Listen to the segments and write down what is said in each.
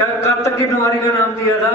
क्या कब तक की बीमारी का नाम दिया था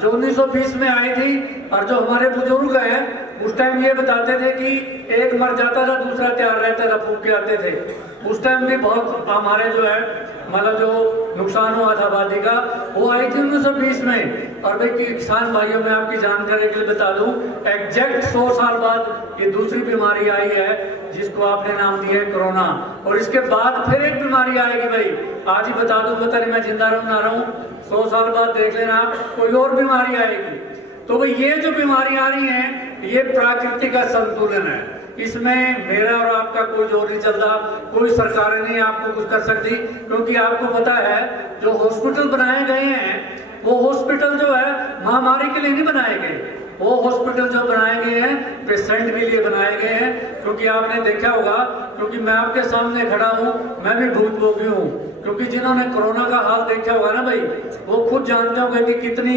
जो 1920 में आई थी। और जो हमारे बुजुर्ग हैं उस टाइम ये बताते थे कि एक मर जाता था दूसरा तैयार रहता था, फूक के आते थे। उस टाइम भी बहुत हमारे जो है मतलब जो नुकसान हुआ था आबादी का, वो आई थी 1920 में। और भाई किसान भाइयों में आपकी जानकारी के लिए बता दूं, एग्जैक्ट 100 साल बाद ये दूसरी बीमारी आई है जिसको आपने नाम दिया है कोरोना। और इसके बाद फिर एक बीमारी आएगी भाई, आज ही बता दूं, पता नहीं मैं जिंदा रहूं ना रहूं, 100 साल बाद देख लेना आप, कोई और बीमारी आएगी। तो भाई ये जो बीमारी आ रही है ये प्रकृति का संतुलन है, इसमें मेरा और आपका कोई जोर नहीं चलता, कोई सरकारें नहीं आपको कुछ कर सकती। क्योंकि आपको पता है जो हॉस्पिटल बनाए गए हैं वो हॉस्पिटल जो है महामारी के लिए नहीं बनाए गए, वो हॉस्पिटल जो बनाए गए हैं पेशेंट के लिए बनाए गए हैं। क्योंकि आपने देखा होगा, क्योंकि मैं आपके सामने खड़ा हूँ, मैं भी भूतभोगी हूँ, क्योंकि जिन्होंने कोरोना का हाल देखा होगा ना भाई, वो खुद जानते होंगे कि कितनी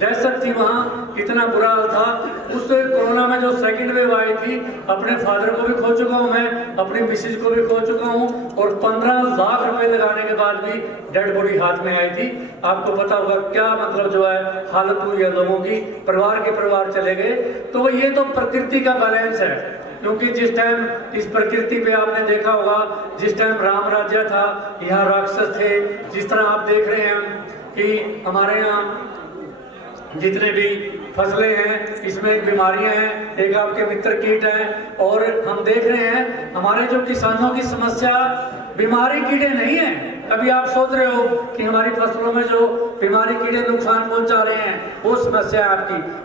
दहशत थी वहाँ, कितना बुरा हाल था। उस कोरोना में जो सेकंड वेव आई थी, अपने फादर को भी खो चुका हूँ मैं, अपनी मिसेज को भी खो चुका हूँ, और 15 लाख रुपए लगाने के बाद भी डेड बॉडी हाथ में आई थी। आपको पता होगा क्या मतलब जो है हालत हुई है लोगों की, परिवार के परिवार चले गए। तो ये तो प्रकृति का बैलेंस है। क्योंकि जिस टाइम इस प्रकृति पे आपने देखा होगा, जिस टाइम राम राज्य था यहाँ राक्षस थे। जिस तरह आप देख रहे हैं कि हमारे यहाँ जितने भी फसलें हैं इसमें बीमारियां हैं, एक आपके मित्र कीट हैं। और हम देख रहे हैं हमारे जो किसानों की समस्या बीमारी कीड़े नहीं है। अभी आप सोच रहे हो कि हमारी फसलों में जो बीमारी कीड़े नुकसान पहुंचा रहे हैं वो समस्या है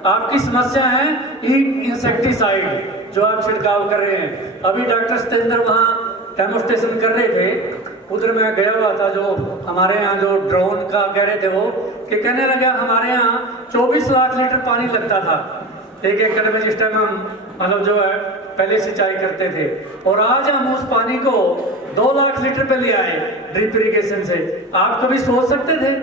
आपकी समस्या है इंसेक्टिसाइड जो आप छिड़काव कर रहे हैं। अभी डॉक्टर सतेंद्र वहाँ डेमोस्ट्रेशन कर रहे थे, उधर मैं गया हुआ था। जो हमारे यहाँ जो ड्रोन का कह रहे थे वो कि कहने लगा हमारे यहाँ 24 लाख लीटर पानी लगता था 1 एकड़ में, जिस टाइम हम मतलब जो है पहले सिंचाई करते थे। और आज हम उस पानी को 2 लाख लीटर पे ले आए ड्रिप इरिगेशन से। आप कभी सोच सकते थे?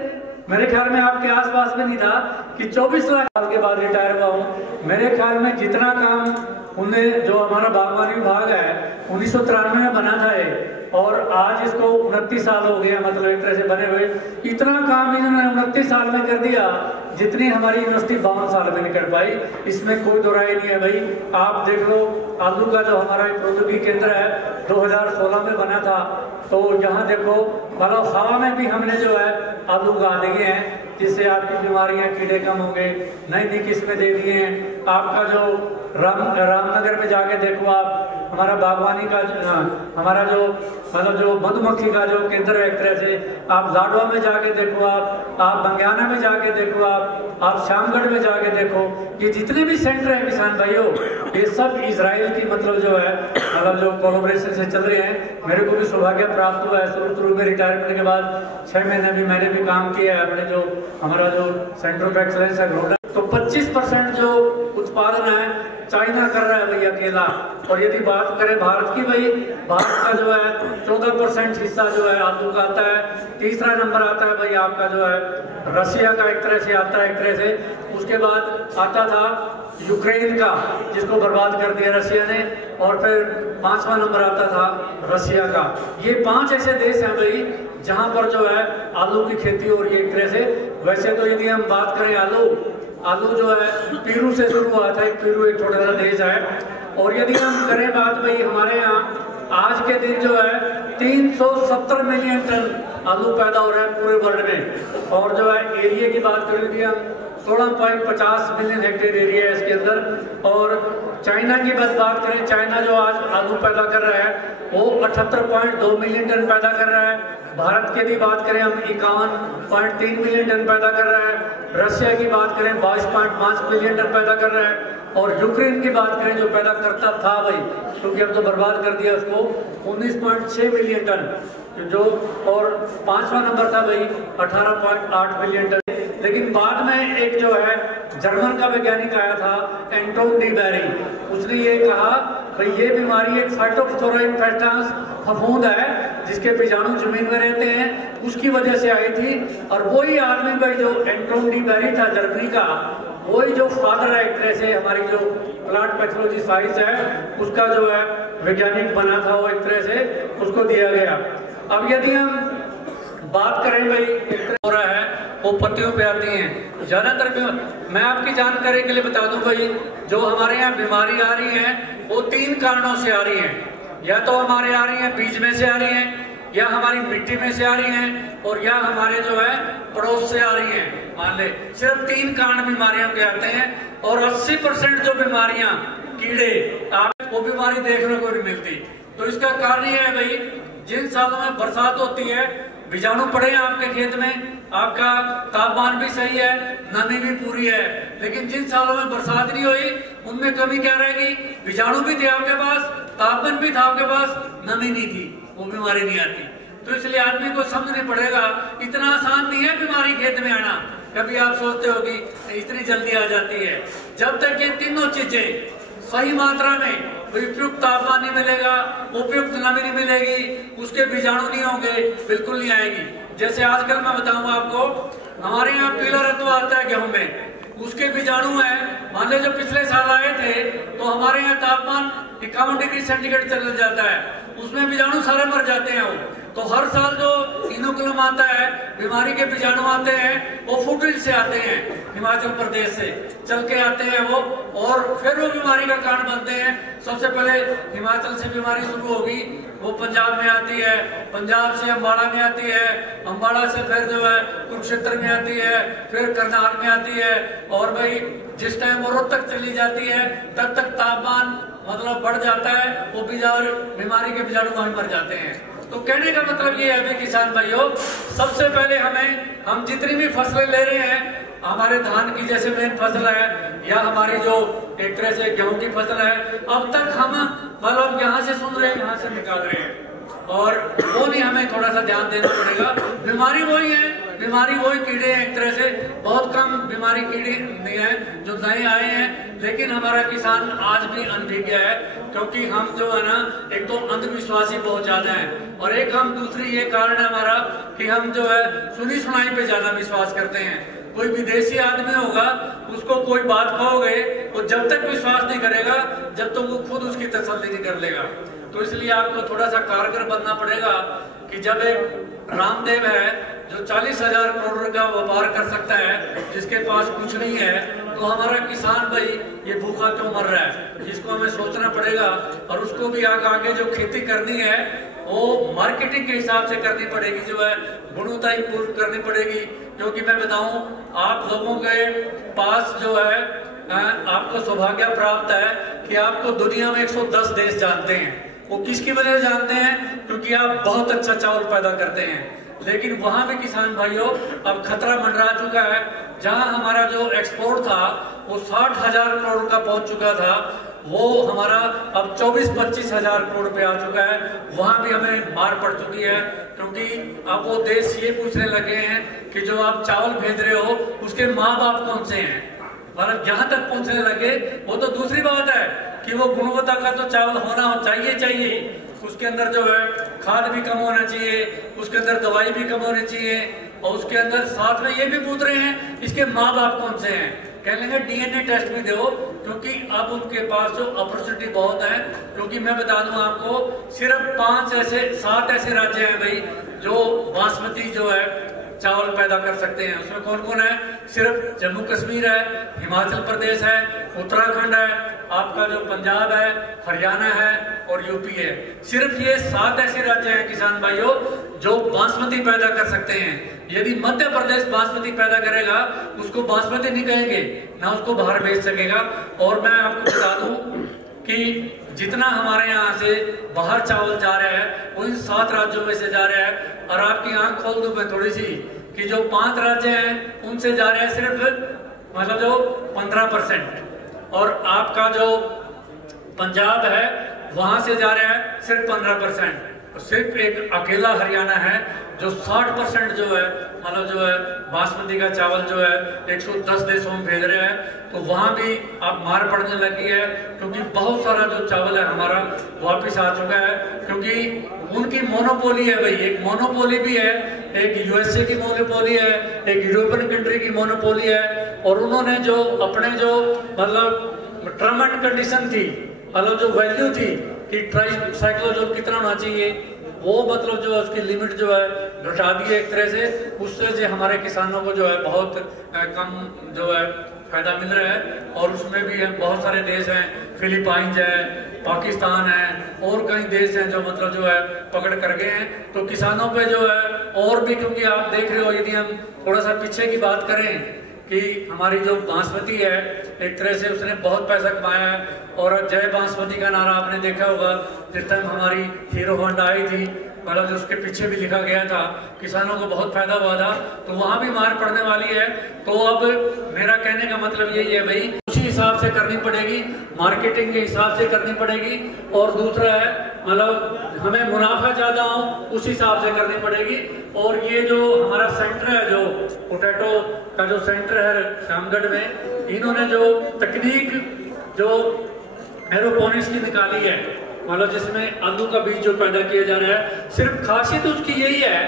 मेरे ख्याल में आपके आसपास में नहीं था कि 24 लाख साल के बाद रिटायर हुआ हूँ। मेरे ख्याल में जितना काम उन्हें जो हमारा बागवानी विभाग है 1993 में बना था ये, और आज इसको 29 साल हो गया, मतलब एक तरह से बने हुए। इतना काम इन्होंने 29 साल में कर दिया जितनी हमारी यूनिवर्सिटी 52 साल में नहीं कर पाई। इसमें कोई दो राय नहीं है भाई। आप देख लो आलू का जो हमारा प्रौद्योगिकी केंद्र है 2016 में बना था, तो यहाँ देखो मतलब हवा में भी हमने जो है आलू उगा दिए हैं जिससे आपकी बीमारियां कीड़े कम होंगे। नई नई किस्में दे दिए हैं। आपका जो रामनगर में जाके देखो आप, हमारा बागवानी का हमारा जो मतलब जो मधुमक्खी का जो केंद्र है एक तरह से, आप लाडवा में जाके देखो, आप बंगाना में जाके देखो, आप श्यामगढ़ में जाके देखो। ये जितने भी सेंटर है किसान भाइयों, ये सब इजराइल की मतलब जो है मतलब जो कोलैबोरेशन से चल रहे हैं। मेरे को भी सौभाग्य प्राप्त हुआ है शुरू में रिटायरमेंट के बाद 6 महीने भी मैंने भी काम किया है अपने जो हमारा जो सेंटर ऑफ एक्सलेंस है ग्रोडा। तो 25% जो उत्पादन है चाइना कर रहा है भाई अकेला। और यदि बात करें भारत की, भाई भारत का जो है 14% हिस्सा जो है आलू का आता है। तीसरा नंबर आता है भाई आपका जो है रशिया का, एक तरह से आता है एक तरह से। उसके बाद आता था यूक्रेन का जिसको बर्बाद कर दिया रशिया ने, और फिर 5वां नंबर आता था रशिया का। ये 5 ऐसे देश हैं भाई जहां पर जो है आलू की खेती हो रही है एक तरह से। वैसे तो यदि हम बात करें आलू जो है पेरू से शुरू हुआ था। पेरू एक छोटा सा देश है। और यदि हम करें बात भाई हमारे यहाँ आज के दिन जो है 370 मिलियन टन आलू पैदा हो रहा है पूरे वर्ल्ड में। और जो है एरिया की बात करें हम 16.50 मिलियन हेक्टेयर एरिया है इसके अंदर। और चाइना की बात करें, चाइना जो आज आलू पैदा कर रहा है वो 78.2 मिलियन टन पैदा कर रहा है। भारत की भी बात करें हम 51.3 मिलियन टन पैदा कर रहा है। रशिया की बात करें 22.5 मिलियन टन पैदा कर रहा है। और यूक्रेन की बात करें जो पैदा करता था भाई, क्योंकि अब तो बर्बाद कर दिया उसको, 19.6 मिलियन टन जो। और 5वां नंबर था भाई 18.8 मिलियन टन। लेकिन बाद में एक जो है जर्मन का वैज्ञानिक आया था एंटोन डी बैरी, उसने ये कहा भाई ये बीमारी एक फाइटोप्थोरा इन्फेक्टांस फफूंद है जिसके बीजाणु जमीन में रहते हैं, उसकी वजह से आई थी। और वही आदमी भाई जो एंटोन डी बैरी था जर्मनी का, वही जो फादर है एक तरह से हमारी जो प्लांट पैथोलॉजी साइंस है उसका जो है वैज्ञानिक बना था, वो एक तरह से उसको दिया गया। अब यदि हम बात करें भाई हो रहा है, वो पत्तियों पे आती हैं। ज्यादातर मैं आपकी जानकारी के लिए बता दूं भाई, जो हमारे यहाँ बीमारी आ रही है वो 3 कारणों से आ रही है। या तो हमारे आ रही है बीज में से आ रही है, या हमारी मिट्टी में से आ रही हैं, और या हमारे जो है पड़ोस से आ रही हैं। मान ले सिर्फ 3 कारण बीमारियों के आते हैं, और 80% जो बीमारियां कीड़े आप वो बीमारी देखने को नहीं मिलती। तो इसका कारण ये है भाई, जिन सालों में बरसात होती है, बीजाणु पड़े हैं आपके खेत में, आपका तापमान भी सही है, नमी भी पूरी है, लेकिन जिन सालों में बरसात नहीं हुई उनमें कमी क्या रहेगी? बीजाणु भी थे आपके पास, तापमान भी था आपके पास, नमी नहीं थी, वो बीमारी नहीं आती। तो इसलिए आदमी को समझना पड़ेगा, इतना आसान नहीं है बीमारी खेत में आना। कभी आप सोचते हो कि इतनी जल्दी आ जाती है, जब तक ये तीनों चीजें सही मात्रा में, उपयुक्त तापमान नहीं मिलेगा, उपयुक्त नमी नहीं मिलेगी, उसके बीजाणु नहीं होंगे, बिल्कुल नहीं आएगी। जैसे आजकल मैं बताऊंगा आपको, हमारे यहाँ पीला रत्वा आता है गेहूं में, उसके बीजाणु है। मान लो जो पिछले साल आए थे तो हमारे यहाँ तापमान 51 डिग्री सेंटीग्रेड चल जाता है, उसमें बीजाणु सारे मर जाते हैं। वो तो हर साल जो इनोकुलम आता है, बीमारी के बीजाणु आते हैं, वो फुटहिल से आते हैं, हिमाचल प्रदेश से चल के आते हैं वो, और फिर वो बीमारी का कारण बनते हैं। सबसे पहले हिमाचल से बीमारी शुरू होगी, वो पंजाब में आती है, पंजाब से अम्बाड़ा में आती है, अम्बाड़ा से फिर जो है कुरुक्षेत्र में आती है, फिर करनाल में आती है, और भाई जिस टाइम वो रोहतक चली जाती है तब तक तापमान मतलब बढ़ जाता है, वो बीमारी के बीजाणु वहीं मर जाते हैं। तो कहने का मतलब ये है किसान भाइयों, सबसे पहले हम जितनी भी फसलें ले रहे हैं, हमारे धान की जैसे मेन फसल है, या हमारी जो एक तरह से गेहूं की फसल है, अब तक हम मतलब यहाँ से सुन रहे हैं, यहाँ से निकाल रहे हैं, और वो नहीं, हमें थोड़ा सा ध्यान देना पड़ेगा। बीमारी वही है, बीमारी वही कीड़े हैं, एक तरह से बहुत कम बीमारी कीड़े नहीं है जो नए आए हैं, लेकिन हमारा किसान आज भी अनभिज्ञ है, क्योंकि हम जो है ना, एक तो अंधविश्वासी बहुत ज्यादा है, और एक हम दूसरी ये कारण है हमारा कि हम जो है सुनी सुनाई पे ज्यादा विश्वास करते हैं। कोई विदेशी आदमी होगा, उसको कोई बात कहोगे, वो जब तक विश्वास नहीं करेगा जब तक वो खुद उसकी तसल्ली नहीं कर लेगा। तो इसलिए आपको थोड़ा सा कारगर बनना पड़ेगा कि जब एक रामदेव है जो 40,000 करोड़ का व्यापार कर सकता है, जिसके पास कुछ नहीं है, तो हमारा किसान भाई ये भूखा क्यों मर रहा है, जिसको हमें सोचना पड़ेगा। और उसको भी आगे जो खेती करनी है वो मार्केटिंग के हिसाब से करनी पड़ेगी, जो है गुणवत्ता पूर्ण करनी पड़ेगी। क्योंकि मैं बताऊं, आप लोगों के पास जो है आपको सौभाग्य प्राप्त है कि आपको दुनिया में 110 देश जानते हैं। वो किसकी वजह से जानते हैं? क्योंकि आप बहुत अच्छा चावल पैदा करते हैं। लेकिन वहां भी किसान भाइयों अब खतरा मंडरा चुका है। जहां हमारा जो एक्सपोर्ट था वो 60,000 करोड़ का पहुंच चुका था, वो हमारा अब 24-25 हजार करोड़ पे आ चुका है। वहां भी हमें मार पड़ चुकी है, क्योंकि अब वो देश ये पूछने लगे हैं कि जो आप चावल भेज रहे हो उसके माँ बाप कौन से हैं। मतलब जहां तक पहुंचने लगे, वो तो दूसरी बात है कि वो गुणवत्ता का तो चावल होना चाहिए, उसके अंदर जो है खाद भी कम होना चाहिए, उसके अंदर दवाई भी कम होनी चाहिए, और उसके अंदर साथ में ये भी पूछ रहे हैं इसके माँ बाप कौन से हैं। कह लेंगे डीएनए टेस्ट भी दो, क्योंकि अब उनके पास जो अपॉर्चुनिटी बहुत है। क्योंकि मैं बता दूं आपको, सिर्फ 7 ऐसे राज्य हैं भाई जो बासमती जो है चावल पैदा कर सकते हैं। उसमें कौन कौन है? सिर्फ जम्मू कश्मीर है, हिमाचल प्रदेश है, उत्तराखंड है, आपका जो पंजाब है, हरियाणा है और यूपी है। सिर्फ ये 7 ऐसे राज्य हैं किसान भाइयों जो बासमती पैदा कर सकते हैं। यदि मध्य प्रदेश बासमती पैदा करेगा, उसको बासमती नहीं कहेंगे, ना उसको बाहर भेज सकेगा। और मैं आपको बता दूं कि जितना हमारे यहाँ से बाहर चावल जा रहा है वो इन 7 राज्यों में से जा रहा है। और आपकी आंख खोल दूं मैं थोड़ी सी कि जो 5 राज्य हैं उनसे जा रहे हैं सिर्फ मतलब जो 15%, और आपका जो पंजाब है वहां से जा रहा है सिर्फ 15%। सिर्फ एक अकेला हरियाणा है जो 60% जो है मतलब जो है बासमती का चावल जो है 110 देशों में भेज रहे हैं। तो वहां भी अब मार पड़ने लगी है, क्योंकि बहुत सारा जो चावल है हमारा वापिस आ चुका है। क्योंकि उनकी मोनोपोली है भाई, एक मोनोपोली भी है, एक यूएसए की मोनोपोली है, एक यूरोपियन कंट्री की मोनोपोली है। और उन्होंने जो अपने जो मतलब टर्म एंड कंडीशन थी, मतलब जो वैल्यू थी कि ट्राइसाइक्लोजोल कितना होना चाहिए, वो मतलब जो उसकी लिमिट जो है घटा दी है एक तरह से, उससे जो हमारे किसानों को जो है बहुत कम जो है फायदा मिल रहा है। और उसमें भी बहुत सारे देश हैं, फिलीपाइंस है, पाकिस्तान है और कई देश हैं जो मतलब जो है पकड़ कर गए हैं। तो किसानों पे जो है और भी, क्योंकि आप देख रहे हो, यदि हम थोड़ा सा पीछे की बात करें कि हमारी जो बासमती है एक तरह से उसने बहुत पैसा कमाया है। और जय बासमती का नारा आपने देखा होगा, जिस टाइम हमारी हीरो होंडा आई थी, मतलब उसके पीछे भी लिखा गया था, किसानों को बहुत फायदा हुआ था। तो वहां भी मार पड़ने वाली है। तो अब मेरा कहने का मतलब यही है भाई, उसी हिसाब से करनी पड़ेगी, मार्केटिंग के हिसाब से करनी पड़ेगी। और दूसरा है मतलब हमें मुनाफा ज्यादा हो उस हिसाब से करनी पड़ेगी। और ये जो हमारा सेंटर है, जो पोटैटो का जो सेंटर है श्यामगढ़ में, इन्होंने जो तकनीक जो एरोपोनिक्स की निकाली है, मतलब जिसमें आलू का बीज जो पैदा किया जा रहा है, सिर्फ खासियत उसकी यही है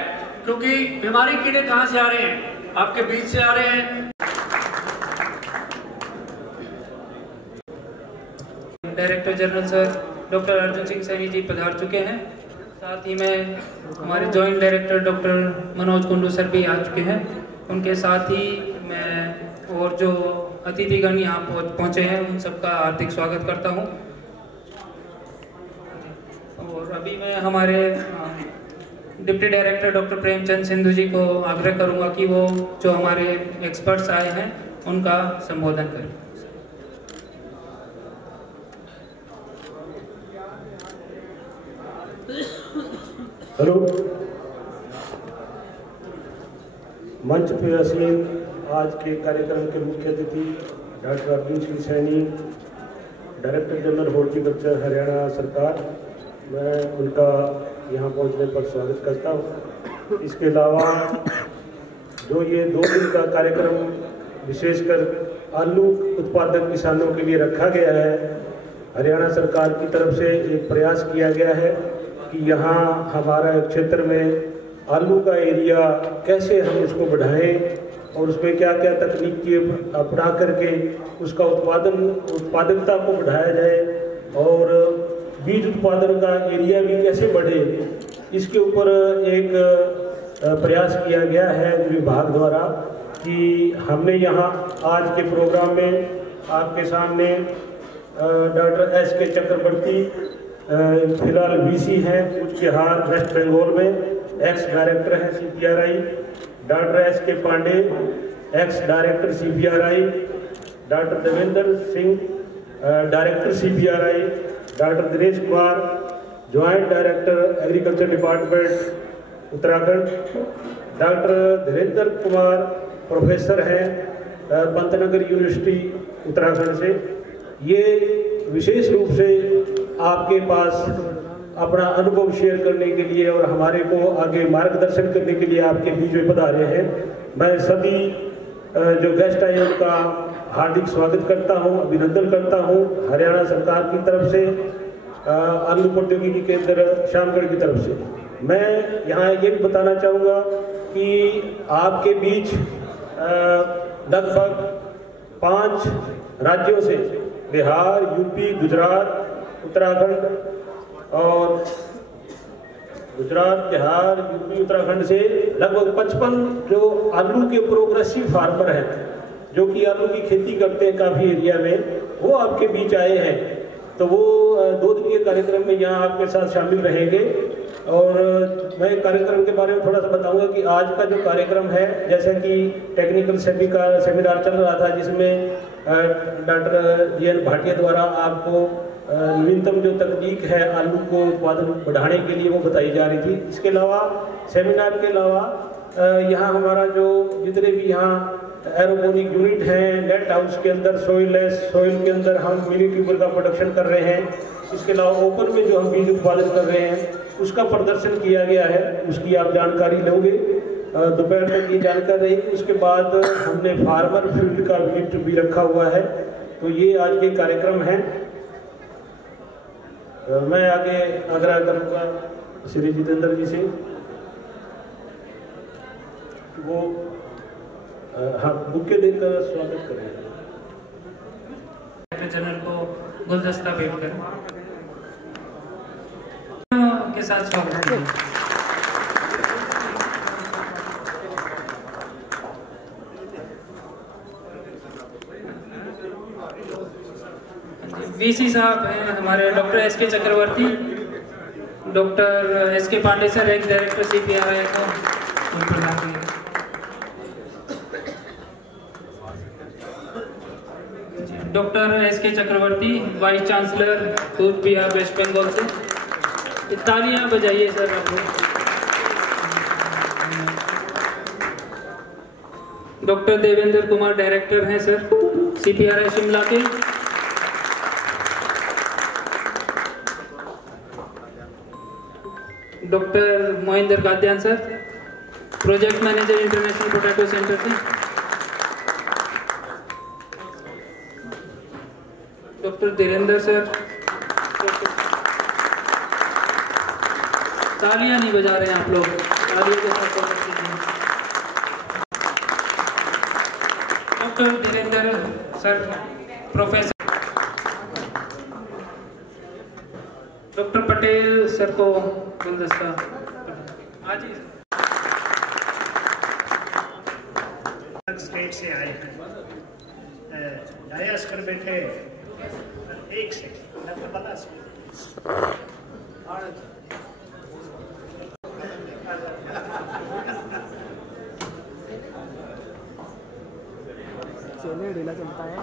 क्योंकि बीमारी कीड़े कहाँ से आ रहे हैं, आपके बीज से आ रहे हैं। Director general sir doctor Arjun Singh Saini ji पधार चुके हैं। साथ ही में हमारे joint director doctor Manoj Kundu sir भी आ चुके हैं। उनके साथ ही मैं और जो अतिथिगण यहाँ पहुँचे हैं उन सबका हार्दिक स्वागत करता हूँ। और अभी मैं हमारे deputy director doctor Premchand Sindhu ji को आग्रह करूँगा कि वो जो हमारे एक्सपर्ट्स आए हैं उनका संबोधन करें। हेलो, मंच पे असीम आज के कार्यक्रम के मुख्य अतिथि doctor Arjun Singh Saini, director general horticulture Haryana सरकार, मैं उनका यहाँ पहुँचने पर स्वागत करता हूँ। इसके अलावा जो ये 2 दिन का कार्यक्रम विशेषकर आलू उत्पादक किसानों के लिए रखा गया है, हरियाणा सरकार की तरफ से एक प्रयास किया गया है कि यहाँ हमारा क्षेत्र में आलू का एरिया कैसे हम उसको बढ़ाएं और उसमें क्या क्या तकनीकी अपना करके उसका उत्पादकता को बढ़ाया जाए और बीज उत्पादन का एरिया भी कैसे बढ़े, इसके ऊपर एक प्रयास किया गया है विभाग द्वारा। कि हमने यहाँ आज के प्रोग्राम में आपके सामने डॉक्टर एस.के. चक्रवर्ती फिलहाल वीसी हैं उच्च बिहार वेस्ट बंगाल में, एक्स डायरेक्टर हैं CPRI, doctor S K. Pandey ex director CPRI, doctor Devendra Singh director CPRI, doctor Dinesh Kumar joint director agriculture department Uttarakhand, doctor Dhirendra Kumar professor हैं पंतनगर यूनिवर्सिटी उत्तराखंड से। ये विशेष रूप से आपके पास अपना अनुभव शेयर करने के लिए और हमारे को आगे मार्गदर्शन करने के लिए आपके बीच में पधारे हैं। मैं सभी जो गेस्ट आए उनका हार्दिक स्वागत करता हूं, अभिनंदन करता हूं हरियाणा सरकार की तरफ से, आलू प्रौद्योगिकी केंद्र श्यामगढ़ की तरफ से। मैं यहाँ ये भी बताना चाहूँगा कि आपके बीच लगभग 5 राज्यों से, बिहार, यूपी, गुजरात, उत्तराखंड और गुजरात, बिहार, यूपी, उत्तराखंड से लगभग 55 जो आलू के प्रोग्रेसिव फार्मर हैं, जो कि आलू की खेती करते हैं काफ़ी एरिया में, वो आपके बीच आए हैं। तो वो 2 दिन के कार्यक्रम में यहाँ आपके साथ शामिल रहेंगे। और मैं कार्यक्रम के बारे में थोड़ा सा बताऊंगा कि आज का जो कार्यक्रम है, जैसा कि टेक्निकल सेमिनार चल रहा था जिसमें डॉक्टर DN भाटिया द्वारा आपको नवीनतम जो तकनीक है आलू को उत्पादन बढ़ाने के लिए वो बताई जा रही थी। इसके अलावा सेमिनार के अलावा यहाँ हमारा जो जितने भी यहाँ एरोपोनिक यूनिट हैं, नेट हाउस के अंदर सॉइल के अंदर हम मिनी ट्यूबर का प्रोडक्शन कर रहे हैं। इसके अलावा ओपन में जो हम बीज उत्पादन कर रहे हैं उसका प्रदर्शन किया गया है, उसकी आप जानकारी लोगे। दोपहर तक ये जानकारी रहेगी। उसके बाद हमने फार्मर फील्ड का यूनिट भी रखा हुआ है। तो ये आज के कार्यक्रम हैं। मैं आगे आग्रह करूँगा श्री जितेंद्र जी से, वो हाँ बुके देकर स्वागत करेंगे। जनरल को गुलदस्ता भेंट करें। के साथ स्वागत कीजिए। वीसी साहब हैं हमारे doctor S K. Chakraborty, doctor S K. Pandey sir, ex director CPRI का प्रदान करेंगे। Doctor S K. Chakraborty, vice chancellor Cooch Behar waste Bengal से। तालियां बजाइए सर आप लोग। डॉक्टर देवेंद्र कुमार डायरेक्टर हैं सर CPRI शिमला के। Doctor Mohinder Gadyan sir, project manager international potato centre से। डॉक्टर धीरेंद्र सर, तालियां नहीं बजा रहे हैं आप लोग, तालियों के साथ स्वागत कीजिए। Doctor Dhirendra sir, professor. Doctor Patel sir को गुलदस्ता आज ही स्टेट से आए हैं, डायस पर बैठे एक सेकंड आपको बता चलिए ढीला चलता है।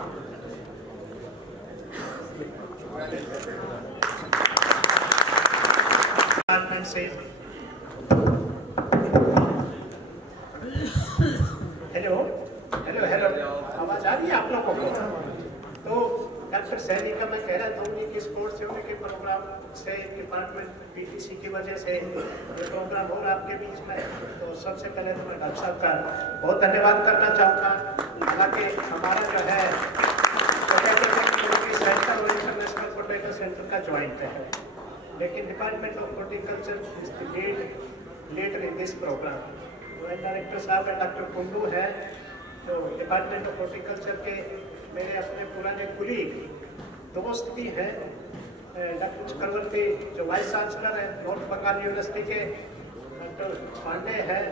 से हेलो हेलो हेलो, आवाज आ रही है आप लोगों को? तो डॉक्टर सैनी का मैं कह रहा था कि स्पोर्ट्स होने के प्रोग्राम से डिपार्टमेंट PTC की वजह से ये प्रोग्राम हो रहा आपके बीच में, तो सबसे पहले तो मैं डॉक्टर साहब का बहुत धन्यवाद करना चाहूँगा। हालांकि हमारा जो है पोटैटो टेक्नोलॉजी सेंटर और इंटरनेशनल पोटैटो सेंटर का ज्वाइंट है, लेकिन department of horticulture is the leader in this program. Director साहब है डॉक्टर कुंडू है, तो डिपार्टमेंट ऑफ हॉर्टिकल्चर के मेरे अपने पुराने कुलीग दोस्त भी हैं। डॉक्टर चक्रवर्ती जो वाइस चांसलर है नॉर्थ बंगाल यूनिवर्सिटी के, डॉक्टर पांडे हैं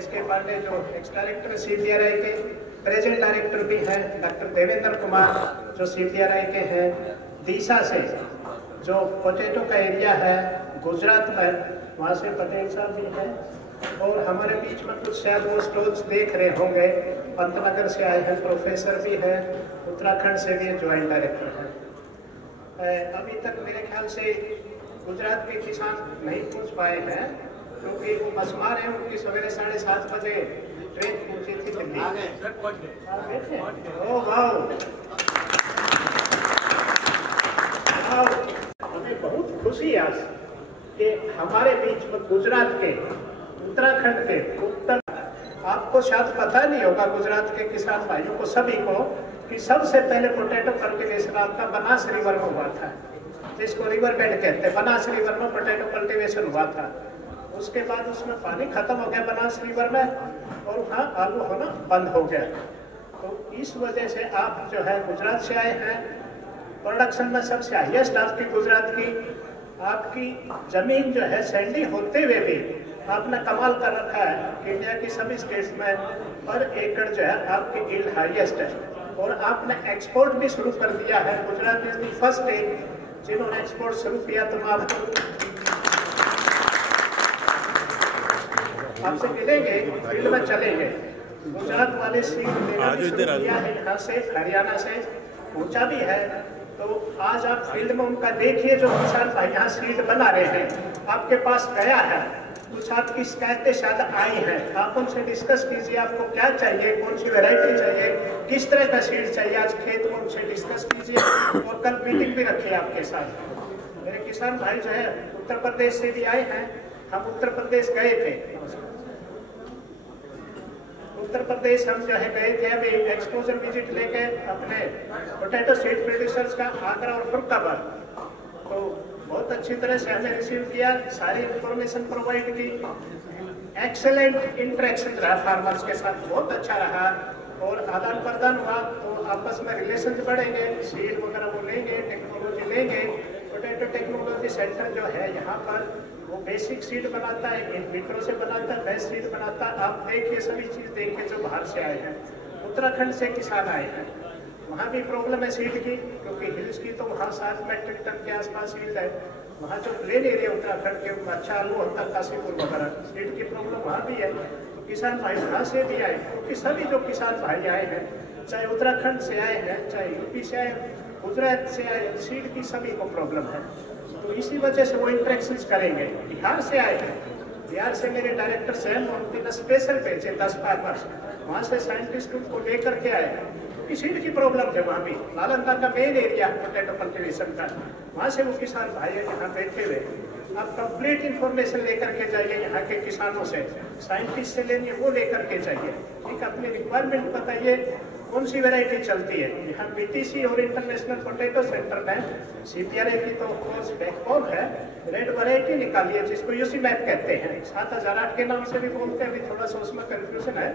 S.के. पांडे जो एक्स डायरेक्टर CPRI के, प्रेजेंट डायरेक्टर भी हैं डॉक्टर देवेंद्र कुमार जो CPRI के हैं। दीसा से जो पोटैटो का एरिया है गुजरात में, वहाँ से पटेल साहब भी हैं। और हमारे बीच में कुछ शायद वो स्टॉल्स देख रहे होंगे, पंतनगर से आए हैं प्रोफेसर भी हैं, उत्तराखंड से भी ज्वाइंट डायरेक्टर हैं। अभी तक मेरे ख्याल से गुजरात के किसान नहीं पहुंच पाए हैं क्योंकि वो मसमार हैं, उनकी सवेरे 7:30 बजे ट्रेन पहुंची थी दिल्ली। हमें बहुत खुशी है आज कि हमारे बीच में गुजरात के, उत्तराखंड के, उत्तर, आपको शायद पता नहीं होगा गुजरात के किसान भाइयों को सभी को कि सबसे पहले पोटैटो कल्टीवेशन आपका बनास रिवर में हुआ था, जिसको रिवर बेड कहते हैं। बनास रिवर में पोटैटो कल्टीवेशन हुआ था, उसके बाद उसमें पानी खत्म हो गया बनास रिवर में और वहाँ आलू होना बंद हो गया। तो इस वजह से आप जो है गुजरात से आए हैं, प्रोडक्शन में सबसे हाईएस्ट आपकी गुजरात की, आपकी जमीन जो है सैंडी होते हुए भी आपने कमाल कर रखा है कि इंडिया की सभी स्टेट्स में पर एकड़ जो है आपकी यील्ड हाईएस्ट है। और आपने एक्सपोर्ट भी शुरू कर दिया है। Gujarat is the first state जिन्होंने एक्सपोर्ट शुरू किया। तो मैं आपसे मिलेंगे, फील्ड में चलेंगे। गुजरात वाले सीट यहाँ से हरियाणा से ऊंचा भी है, तो आज आप फील्ड में उनका देखिए जो किसान भाई यहाँ सीट बना रहे हैं, आपके पास गया है, कुछ आपकी शिकायतें शायद आई हैं, आप उनसे डिस्कस कीजिए आपको क्या चाहिए, कौन सी वैरायटी चाहिए, किस तरह का सीड चाहिए, आज खेत में उनसे डिस्कस कीजिए। और कल मीटिंग भी रखिए आपके साथ। मेरे किसान भाई जो है उत्तर प्रदेश से भी आए हैं, हम उत्तर प्रदेश गए थे, उत्तर प्रदेश हम जो है गए थे अभी एक्सपोजर विजिट लेके अपने पोटैटो सीड प्रोड्यूसर्स का आगरा और फरुखाबाद। तो बहुत अच्छी तरह से हमें रिसीव किया, सारी इंफॉर्मेशन प्रोवाइड की, एक्सेलेंट इंटरेक्शन रहा फार्मर्स के साथ, बहुत अच्छा रहा और आदान प्रदान हुआ। तो आपस में रिलेशन बढ़ेंगे, सीड वगैरह वो लेंगे, टेक्नोलॉजी लेंगे, पोटैटो टेक्नोलॉजी सेंटर जो है यहाँ पर वो बेसिक सीड बनाता है, इन विट्रो से बनाता है, बेस्ट सीड बनाता है। आप देखिए सभी चीज़ देखिए जो बाहर से आए हैं, उत्तराखंड से किसान आए हैं, वहाँ भी प्रॉब्लम है सीड की, क्योंकि हिल्स की तो वहाँ 7 मेट्रिक टन के आसपास सीड है। वहाँ जो प्लेन एरिया उत्तराखंड के अच्छा आलू होता है, काशीपुर वगैरह, सीड की प्रॉब्लम वहाँ भी है। तो किसान भाई वहाँ से भी आए, क्योंकि सभी जो किसान भाई आए हैं, चाहे उत्तराखंड से आए हैं, चाहे यूपी से आए, गुजरात से आए, सीड की सभी को प्रॉब्लम है। तो इसी वजह से वो इंटरेक्शंस करेंगे। बिहार से आए हैं, बिहार से मेरे डायरेक्टर सैम उनके स्पेशल भेजे 10 फार्मर्स, वहाँ से साइंटिस्ट उनको लेकर के आए क्योंकि सीड की प्रॉब्लम है वहाँ भी। नालंदा का मेन एरिया पोटैटो कल्टीवेशन का, वहाँ से वो किसान भाई यहाँ बैठे हुए। आप कंप्लीट इंफॉर्मेशन लेकर के जाइए यहाँ के किसानों से, साइंटिस्ट से लेनी है वो लेकर के जाइए, ठीक, अपनी रिक्वायरमेंट बताइए कौन सी वैरायटी चलती है। यहाँ बीटीसी और इंटरनेशनल पोटैटो सेंटर में सीपीआरए की तो ऑफकोर्स बैकबोन है, रेड वैरायटी निकालिए जिसको यूसी मैप कहते हैं। 7008 के नाम से भी बोलते हैं, अभी थोड़ा सा उसमें कंफ्यूजन है,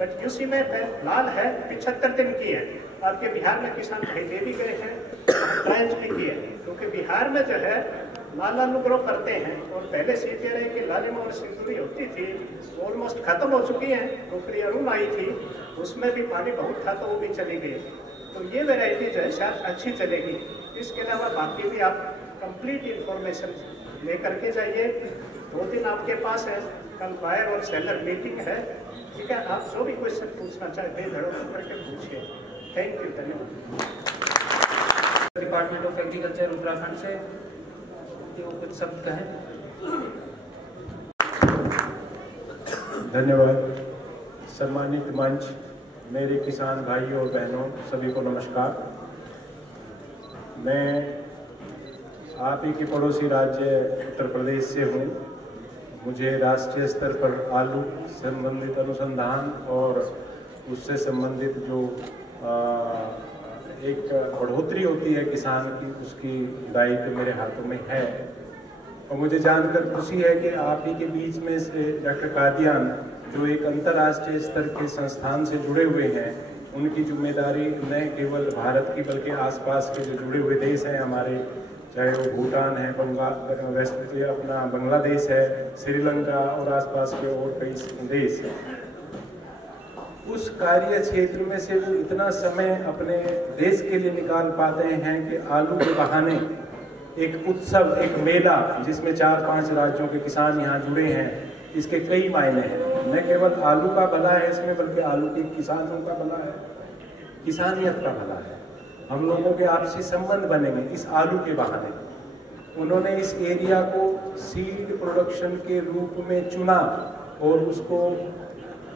बट यूसी मैप है, लाल है, 75 दिन की है। आपके बिहार में किसान भेजे भी गए हैं, ट्रायल्स भी किए, क्योंकि बिहार में जो है लाल आलू ग्रो करते हैं। और पहले सीपीआरए की लालिमा और सिंदूरी होती थी, ऑलमोस्ट खत्म हो चुकी हैं। टोकरी अरुण आई थी, उसमें भी पानी बहुत था तो वो भी चली गई। तो ये वैरायटी जो है शायद अच्छी चलेगी। इसके अलावा बाकी भी आप कंप्लीट इंफॉर्मेशन लेकर के जाइए। 2 दिन आपके पास है, कल बायर और सेलर मीटिंग है, ठीक है। आप जो भी क्वेश्चन पूछना चाहे बेधड़क करके पूछिए। थैंक यू, धन्यवाद। डिपार्टमेंट ऑफ एग्रीकल्चर उत्तराखंड से जो कुछ शब्द कहें। धन्यवाद। सम्मानित मंच, मेरे किसान भाइयों और बहनों सभी को नमस्कार। मैं आप ही के पड़ोसी राज्य उत्तर प्रदेश से हूँ। मुझे राष्ट्रीय स्तर पर आलू संबंधित अनुसंधान और उससे संबंधित जो एक बढ़ोतरी होती है किसान की, उसकी दायित्व मेरे हाथों में है। और मुझे जानकर खुशी है कि आप ही के बीच में से डॉक्टर कादियान, जो एक अंतर्राष्ट्रीय स्तर के संस्थान से जुड़े हुए हैं, उनकी जिम्मेदारी न केवल भारत की बल्कि आसपास के जो जुड़े हुए देश हैं हमारे, चाहे वो भूटान है, वेस्ट अपना बांग्लादेश है, श्रीलंका और आसपास के और कई देश हैं, उस कार्य क्षेत्र में से वो इतना समय अपने देश के लिए निकाल पाते हैं कि आलू के बहाने एक उत्सव, एक मेला जिसमें 4-5 राज्यों के किसान यहाँ जुड़े हैं, इसके कई मायने हैं। न केवल आलू का भला है इसमें, बल्कि आलू के किसानों का भला है, किसानियत का भला है। हम लोगों के आपसी संबंध बनेंगे इस आलू के बहाने। उन्होंने इस एरिया को सीड प्रोडक्शन के रूप में चुना और उसको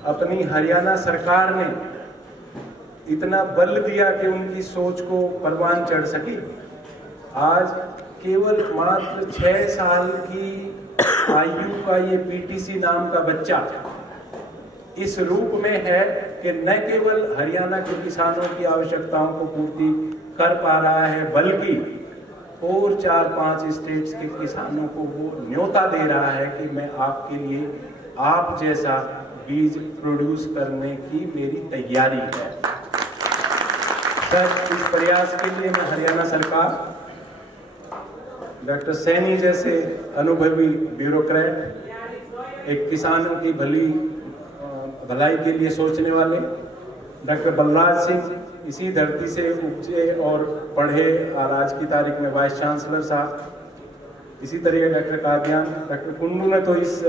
अपनी हरियाणा सरकार ने इतना बल दिया कि उनकी सोच को परवान चढ़ सकी। आज केवल मात्र 6 साल की आयु का ये पीटीसी नाम का बच्चा इस रूप में है कि न केवल हरियाणा के किसानों की आवश्यकताओं को पूर्ति कर पा रहा है, बल्कि और 4-5 स्टेट्स के किसानों को वो न्योता दे रहा है कि मैं आपके लिए आप जैसा बीज प्रोड्यूस करने की मेरी तैयारी है। सर, इस प्रयास के लिए मैं हरियाणा सरकार, डॉक्टर सैनी जैसे अनुभवी ब्यूरोक्रेट, एक किसानों की भलाई के लिए सोचने वाले डॉक्टर बलराज सिंह, इसी धरती से उपजे और पढ़े और आज की तारीख में वाइस चांसलर साहब, इसी तरह डॉक्टर कादियान, डॉक्टर कुंडू ने तो इस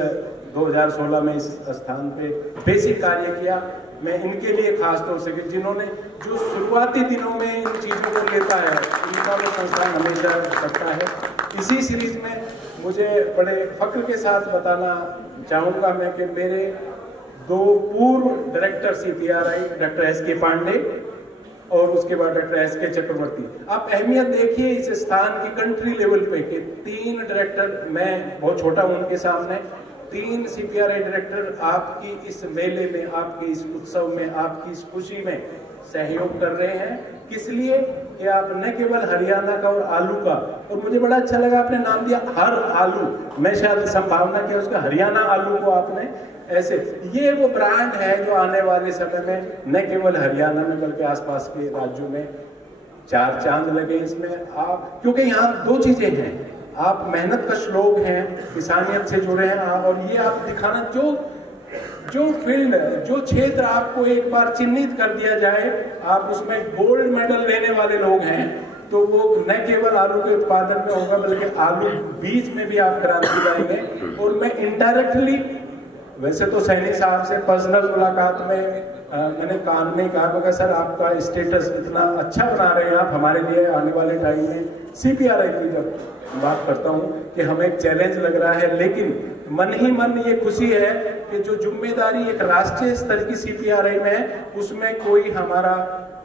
2016 में इस स्थान पे बेसिक कार्य किया। मैं इनके लिए खास तौर से, जिन्होंने जो शुरुआती दिनों में इन चीज़ों को लेता है, इनका वो संस्थान हमेशा करता है। इसी सीरीज में मुझे बड़े फख्र के साथ बताना चाहूँगा मैं कि मेरे 2 पूर्व director CPRI, doctor S K. Pandey और उसके बाद डॉक्टर एस.के. चक्रवर्ती। आप अहमियत देखिए इस स्थान की कंट्री लेवल पे कि 3 डायरेक्टर, मैं बहुत छोटा हूँ उनके सामने, 3 सीपीआरआई डायरेक्टर आपकी इस मेले में, आपके इस उत्सव में, आपकी इस खुशी में सहयोग कर रहे हैं। किस लिए कि आप न केवल हरियाणा का और आलू का, और मुझे बड़ा अच्छा लगा आपने नाम दिया हर आलू, मैं शायद संभावना किया उसका हरियाणा आलू को आपने ऐसे, ये वो ब्रांड है जो आने वाले समय में न केवल हरियाणा में बल्कि आसपास के राज्यों में 4 चांद लगे इसमें। आप क्योंकि यहाँ 2 चीजें हैं, आप मेहनत कश लोग हैं, किसानियत से जुड़े हैं आप, और ये आप दिखाना जो फील्ड, जो क्षेत्र आपको एक बार चिन्हित कर दिया जाए, आप उसमें गोल्ड मेडल लेने वाले लोग हैं, तो वो न केवल आलू के उत्पादन में होगा बल्कि आलू बीज में भी आप क्रांति लाएंगे। और मैं इनडायरेक्टली, वैसे तो सैनिक साहब से पर्सनल मुलाकात में मैंने कान में कहा कि सर आपका स्टेटस इतना अच्छा बना रहे हैं आप हमारे लिए, आने वाले टाइम में CPRI की जब बात करता हूं कि हमें एक चैलेंज लग रहा है, लेकिन मन ही मन ये खुशी है कि जो जिम्मेदारी एक राष्ट्रीय स्तर की CPRI में है, उसमें कोई हमारा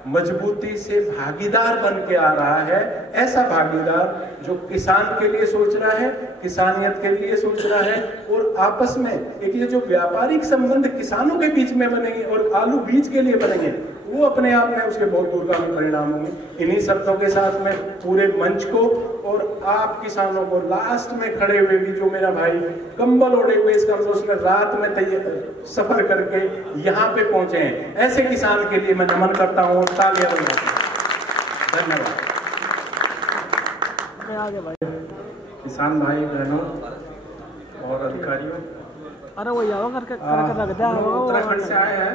मजबूती से भागीदार बन के आ रहा है। ऐसा भागीदार जो किसान के लिए सोच रहा है, किसानियत के लिए सोच रहा है, और आपस में एक ये जो व्यापारिक संबंध किसानों के बीच में बनेंगे और आलू बीज के लिए बनेंगे, वो अपने आप में उसके बहुत दूरगामी परिणाम होंगे। इन्हीं शब्दों के साथ मैं पूरे मंच को और आप किसानों को, लास्ट में खड़े हुए भी जो मेरा भाई कंबल ओढ़े हुए, इसका उसने रात में सफर करके यहाँ पे पहुंचे हैं, ऐसे किसान के लिए मैं नमन करता हूँ। तालियां बजाता हूं। धन्यवाद। किसान भाई बहनों और अधिकारियों, उत्तराखंड से आए हैं,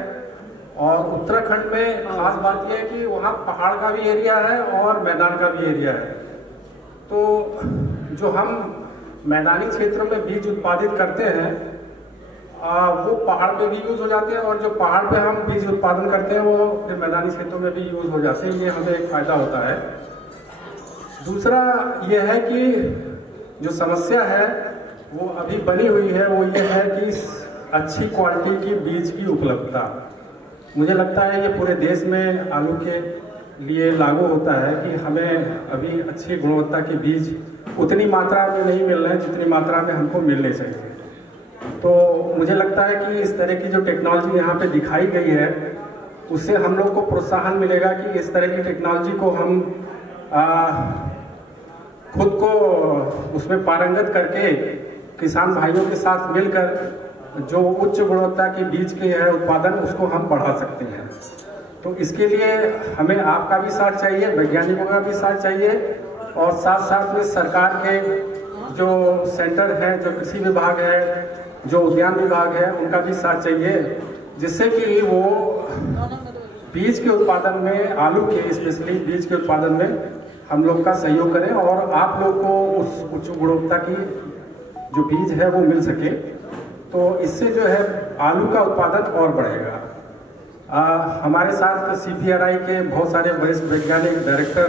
और उत्तराखंड में खास बात यह है कि वहाँ पहाड़ का भी एरिया है और मैदान का भी एरिया है। तो जो हम मैदानी क्षेत्रों में बीज उत्पादित करते हैं वो पहाड़ पे भी यूज हो जाते हैं, और जो पहाड़ पे हम बीज उत्पादन करते हैं वो फिर मैदानी क्षेत्रों में भी यूज हो जाते हैं। ये हमें एक फायदा होता है। दूसरा ये है कि जो समस्या है वो अभी बनी हुई है, वो ये है कि अच्छी क्वालिटी की बीज की उपलब्धता। मुझे लगता है ये पूरे देश में आलू के लिए लागू होता है कि हमें अभी अच्छी गुणवत्ता के बीज उतनी मात्रा में नहीं मिल रहे हैं जितनी मात्रा में हमको मिलने चाहिए। तो मुझे लगता है कि इस तरह की जो टेक्नोलॉजी यहाँ पे दिखाई गई है, उससे हम लोग को प्रोत्साहन मिलेगा कि इस तरह की टेक्नोलॉजी को हम खुद को उसमें पारंगत करके किसान भाइयों के साथ मिलकर जो उच्च गुणवत्ता के बीज के है उत्पादन, उसको हम बढ़ा सकते हैं। तो इसके लिए हमें आपका भी साथ चाहिए, वैज्ञानिकों का भी साथ चाहिए, और साथ साथ में सरकार के जो सेंटर हैं, जो कृषि विभाग है, जो उद्यान विभाग है, उनका भी साथ चाहिए, जिससे कि वो बीज के उत्पादन में, आलू के स्पेशली बीज के उत्पादन में हम लोग का सहयोग करें और आप लोग को उस उच्च गुणवत्ता की जो बीज है वो मिल सके। तो इससे जो है आलू का उत्पादन और बढ़ेगा। हमारे साथ CPRI के बहुत सारे वरिष्ठ वैज्ञानिक डायरेक्टर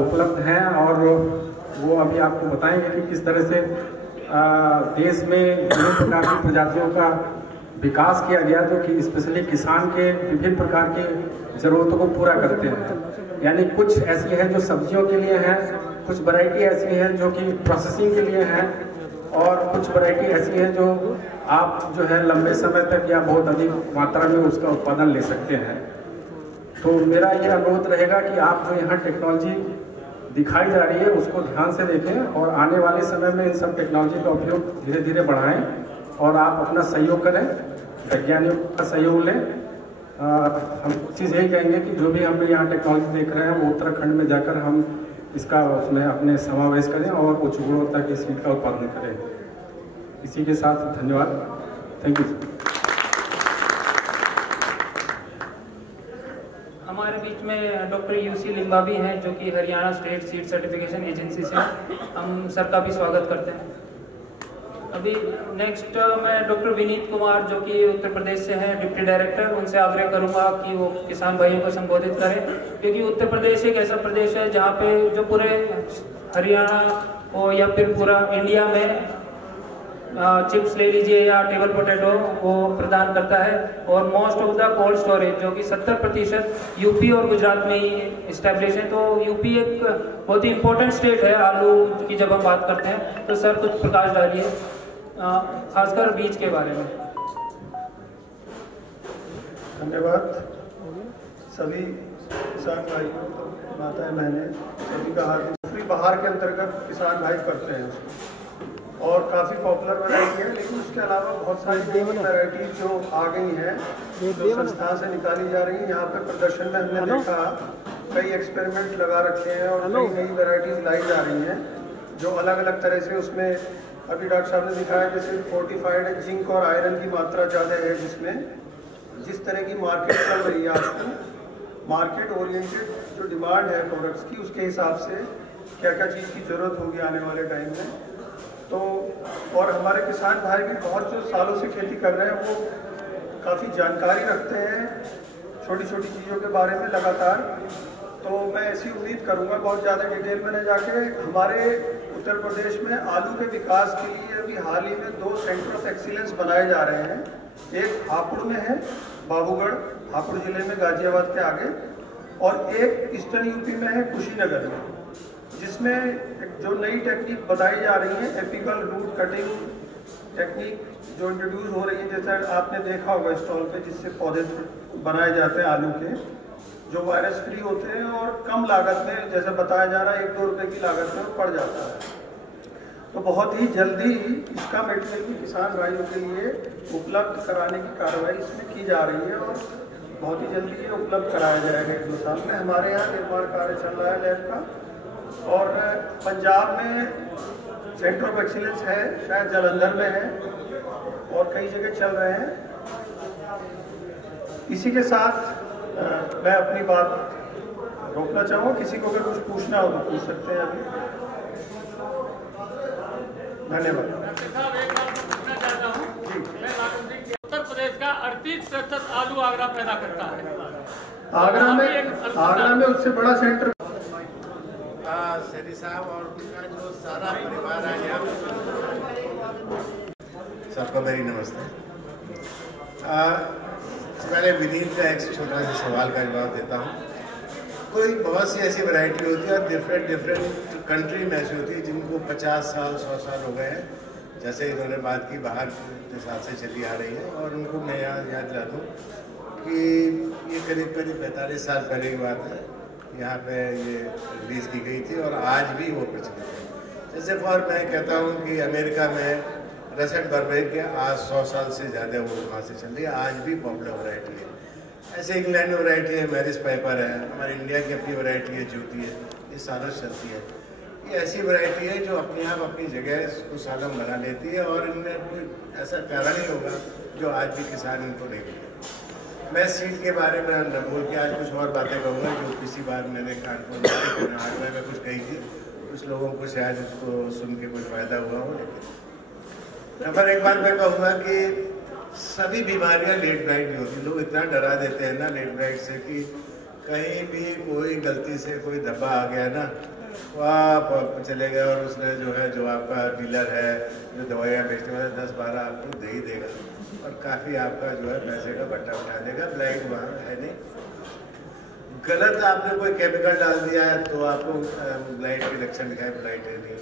उपलब्ध हैं, और वो अभी आपको बताएंगे कि किस तरह से देश में विभिन्न प्रकार की प्रजातियों का विकास किया गया, जो कि स्पेशली किसान के विभिन्न प्रकार के ज़रूरतों को पूरा करते हैं। यानी कुछ ऐसी हैं जो सब्जियों के लिए हैं, कुछ वैरायटी ऐसी हैं जो कि प्रोसेसिंग के लिए हैं, और कुछ वैरायटी ऐसी हैं जो आप जो है लंबे समय तक या बहुत अधिक मात्रा में उसका उत्पादन ले सकते हैं। तो मेरा ये अनुरोध रहेगा कि आप जो यहाँ टेक्नोलॉजी दिखाई जा रही है उसको ध्यान से देखें, और आने वाले समय में इन सब टेक्नोलॉजी का उपयोग धीरे धीरे बढ़ाएं, और आप अपना सहयोग करें, वैज्ञानिकों का सहयोग लें। हम कुछ चीज़ यही कहेंगे कि जो भी हम यहाँ टेक्नोलॉजी देख रहे हैं वो उत्तराखंड में जाकर हम इसका उसमें अपने समावेश करें और उच्च गुणवत्ता की सीड का उत्पादन करें। इसी के साथ धन्यवाद। Thank you. हमारे बीच में डॉक्टर UC लिम्बा भी हैं, जो कि Haryana state seed certification agency से। हम सर का भी स्वागत करते हैं। अभी नेक्स्ट मैं डॉक्टर विनीत कुमार, जो कि उत्तर प्रदेश से हैं, डिप्टी डायरेक्टर, उनसे आग्रह करूंगा कि वो किसान भाइयों को संबोधित करें, क्योंकि उत्तर प्रदेश एक ऐसा प्रदेश है जहाँ पे जो पूरे हरियाणा हो या फिर पूरा इंडिया में चिप्स ले लीजिए या टेबल पोटैटो वो प्रदान करता है, और most of the cold storage जो कि 70% यूपी और गुजरात में ही इस्टेब्लिश है। तो यूपी एक बहुत ही इम्पोर्टेंट स्टेट है आलू की जब हम बात करते हैं। तो सर कुछ प्रकाश डालिए खासकर बीज के बारे में। धन्यवाद। सभी किसान भाइयों, माताएं, बहनें, सभी का हार्दिक बहार के अंतर्गत किसान भाई करते हैं, और काफ़ी पॉपुलर वैरायटी है, लेकिन उसके अलावा बहुत सारी वैरायटी जो आ गई हैं, जो संस्था से निकाली जा रही है। यहाँ पे प्रदर्शन में हमने देखा कई एक्सपेरिमेंट लगा रखे हैं और कई नई वैरायटीज लाई जा रही हैं जो अलग अलग तरह से उसमें अभी डॉक्टर साहब ने दिखाया कि सिर्फ फोर्टिफाइड है, जिंक और आयरन की मात्रा ज़्यादा है जिसमें। जिस तरह की मार्केट चल रही है आपको, मार्केट ओरिएंटेड जो डिमांड है प्रोडक्ट्स की, उसके हिसाब से क्या क्या चीज़ की ज़रूरत होगी आने वाले टाइम में। तो और हमारे किसान भाई भी बहुत जो सालों से खेती कर रहे हैं वो काफ़ी जानकारी रखते हैं छोटी छोटी चीज़ों के बारे में लगातार। तो मैं ऐसी उम्मीद करूंगा, बहुत ज़्यादा डिटेल में न जाके, हमारे उत्तर प्रदेश में आलू के विकास के लिए अभी हाल ही में 2 सेंटर ऑफ एक्सीलेंस बनाए जा रहे हैं। एक हापुड़ में है, बाबूगढ़ हापुड़ जिले में गाजियाबाद के आगे, और एक ईस्टर्न यूपी में है कुशीनगर में, जिसमें जो नई टेक्निक बताई जा रही है एपिकल रूट कटिंग टेक्निक जो इंट्रोड्यूस हो रही है, जैसा आपने देखा होगा स्टॉल पे, जिससे पौधे बनाए जाते हैं आलू के जो वायरस फ्री होते हैं और कम लागत में, जैसे बताया जा रहा है 1-2 रुपये की लागत में पड़ जाता है। तो बहुत ही जल्दी इसका मटेरियल भी किसान भाइयों के लिए उपलब्ध कराने की कार्रवाई इसमें की जा रही है और बहुत ही जल्दी ये उपलब्ध कराया जाएगा। 1-2 साल में हमारे यहाँ निर्माण कार्य चल रहा है लैब का, और पंजाब में सेंटर ऑफ एक्सीलेंस है, शायद जालंधर में है और कई जगह चल रहे हैं। इसी के साथ मैं अपनी बात रोकना चाहूँगा। किसी को अगर कुछ पूछना हो तो पूछ सकते हैं अभी। धन्यवाद। पूछना चाहता हूँ, मैं मालूम थी कि उत्तर प्रदेश का 38% आलू आगरा पैदा करता है। आगरा में उससे बड़ा सेंटर सैनी साहब और उनका जो सारा परिवार है यहाँ, सबको मेरी नमस्ते। पहले विनीत का एक छोटा सा सवाल का जवाब देता हूँ। कोई बहुत सी ऐसी वैरायटी होती है और डिफरेंट कंट्री में ऐसी होती है जिनको 50 साल 100 साल हो गए हैं, जैसे इन्होंने बात की बाहर के साथ से चली आ रही है, और उनको मैं याद दिला दूँ कि ये करीब 45 साल पहले की बात है, यहाँ पे ये रिलीज़ की गई थी और आज भी वो प्रचलित है। जैसे फॉर मैं कहता हूँ कि अमेरिका में रसेट बर्बेरी के आज 100 साल से ज़्यादा वो वहाँ से चल रही है, आज भी पॉपुलर वैरायटी है। ऐसे इंग्लैंड में वैरायटी है, मैरिज पाइपर है, हमारे इंडिया की अपनी वैरायटी है, ज्योति है, ये सालों चलती है। ये ऐसी वैरायटी है जो अपने आप अपनी जगह को सालम बना लेती है और इनमें कोई ऐसा प्यारा नहीं होगा जो आज भी किसान इनको नहीं देगा। मैं सीड के बारे में न बोल के आज कुछ और बातें कहूँगा जो पिछली बार मैंने कानपुर में कुछ कही थी, कुछ लोगों को शायद उसको सुन के कुछ फ़ायदा हुआ हो। लेकिन नंबर एक बात मैं कहूँगा कि सभी बीमारियाँ लेट ब्राइट नहीं होती। लोग इतना डरा देते हैं ना लेट ब्राइट से कि कहीं भी कोई गलती से कोई धब्बा आ गया ना, तो आप चले गए और उसने जो आपका डीलर है जो दवाइयाँ बेचने वाला 10-12 आपको दे ही देगा और काफ़ी आपका पैसे का बट्टा उठा देगा। ब्लाइट वहाँ है नहीं। गलत आपने कोई केमिकल डाल दिया है तो आपको ब्लाइट के लक्षण दिखाए, ब्लाइट है नहीं।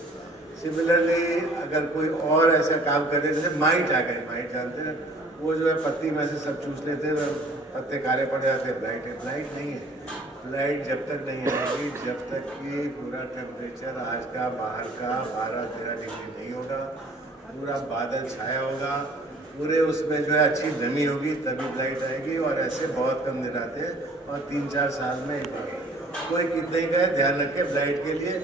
सिमिलरली अगर कोई और ऐसा काम करे, जैसे माइट आ गए, माइट जानते हैं वो पत्ती में से सब चूस लेते हैं, पत्ते काले पड़ जाते हैं, ब्लाइट है। ब्लाइट नहीं है। ब्लाइट जब तक नहीं आएगी जब तक कि पूरा टेम्परेचर आज का बाहर का 12-13 डिग्री नहीं होगा, पूरा बादल छाया होगा, पूरे उसमें अच्छी नमी होगी, तभी ब्लाइट आएगी। और ऐसे बहुत कम दिन आते हैं और 3-4 साल में कोई कितने ही का ध्यान रखे। ब्लाइट के लिए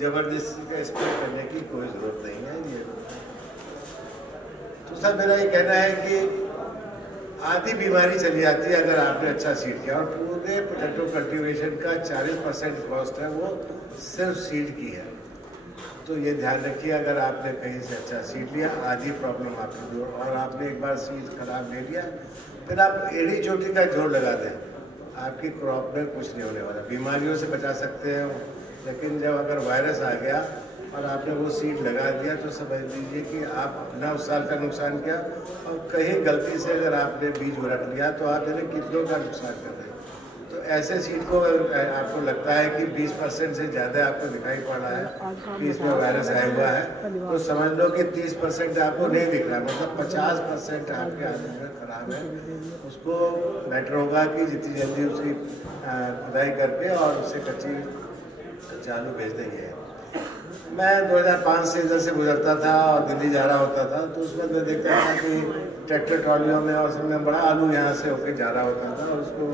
जबरदस्ती का स्प्रे करने की कोई ज़रूरत नहीं है। ये तो सर मेरा ये कहना है कि आधी बीमारी चली जाती है अगर आपने अच्छा सीड किया, और पूरे पोटैटो कल्टीवेशन का 40% कॉस्ट है वो सिर्फ सीड की है। तो ये ध्यान रखिए, अगर आपने कहीं से अच्छा सीड लिया आधी प्रॉब्लम आपकी दूर, और आपने एक बार सीड खराब ले लिया फिर आप एड़ी चोटी का जोर लगा दें, आपकी क्रॉप में कुछ नहीं होने वाला। बीमारियों से बचा सकते हैं, लेकिन जब अगर वायरस आ गया और आपने वो सीड लगा दिया तो समझ लीजिए कि आप अपना उस साल का नुकसान किया, और कहीं गलती से अगर आपने बीज उलट लिया तो आप कितनों का नुकसान कर रहे हैं। तो ऐसे सीड को आपको लगता है कि 20% से ज़्यादा आपको दिखाई पड़ रहा है कि इसमें वायरस आया हुआ है, तो समझ लो कि 30% आपको नहीं दिख रहा, मतलब 50% आपके आलू में खराब है। उसको बेटर होगा कि जितनी जल्दी उसकी खुदाई करके और उससे कच्ची चालू भेज देंगे। मैं 2005 से इधर से गुजरता था और दिल्ली जा रहा होता था, तो उसमें मैं देखता था कि ट्रैक्टर ट्रॉलियों में और सब में बड़ा आलू यहाँ से होकर जा रहा होता था, और उसको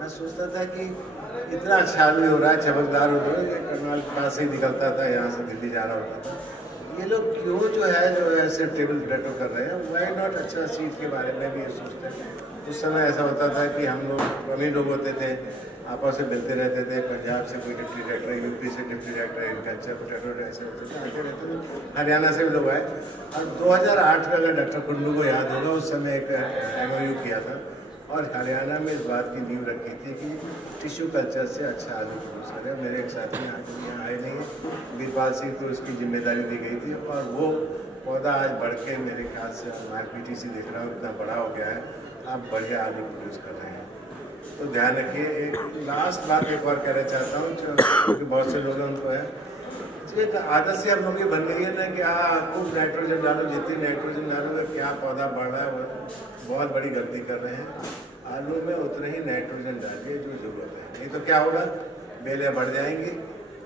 मैं मैं सोचता था कि इतना अच्छा आलू हो रहा है, चमकदार हो रहा है, करनाल के पास से ही निकलता था, यहाँ से दिल्ली जा रहा होता था। ये लोग क्यों जो है सिर्फ टेबल पोटैटो कर रहे हैं, वाई नॉट अच्छा सीड के बारे में भी ये सोचते हैं। उस समय ऐसा होता था कि हम लोग अमीर लोग होते थे, आपस में मिलते रहते थे, पंजाब से कोई डिप्टी डायरेक्टर, यूपी से डिप्टी डायरेक्टर, एग्रीकल्चर पोटैटो ऐसे होते थे, आते रहते थे। हरियाणा से भी लोग आए। और 2008 में अगर डॉक्टर कुंडू को याद होगा, उस समय एक MOU किया था और हरियाणा में इस बात की नींव रखी थी कि टिश्यू कल्चर से अच्छा आलू प्रोड्यूस करें। मेरे एक साथी यहाँ आए नहीं है, वीरपाल सिंह को उसकी जिम्मेदारी दी गई थी और वो पौधा आज बढ़ के मेरे ख्याल से RPTC देख रहा हूँ इतना बड़ा हो गया है, आप बढ़िया आलू प्रोड्यूस कर रहे हैं। तो ध्यान रखिए। एक लास्ट बात एक और कहना चाहता हूँ, क्योंकि बहुत से लोग उनको है एक आदत से हम लोग ये बन गई है ना कि खूब नाइट्रोजन डालो, जितनी नाइट्रोजन डालोगे क्या पौधा बढ़ रहा है, वो बहुत बड़ी गलती कर रहे हैं। आलू में उतने ही नाइट्रोजन डालिए जो जरूरत है, नहीं तो क्या होगा, बेलें बढ़ जाएंगी,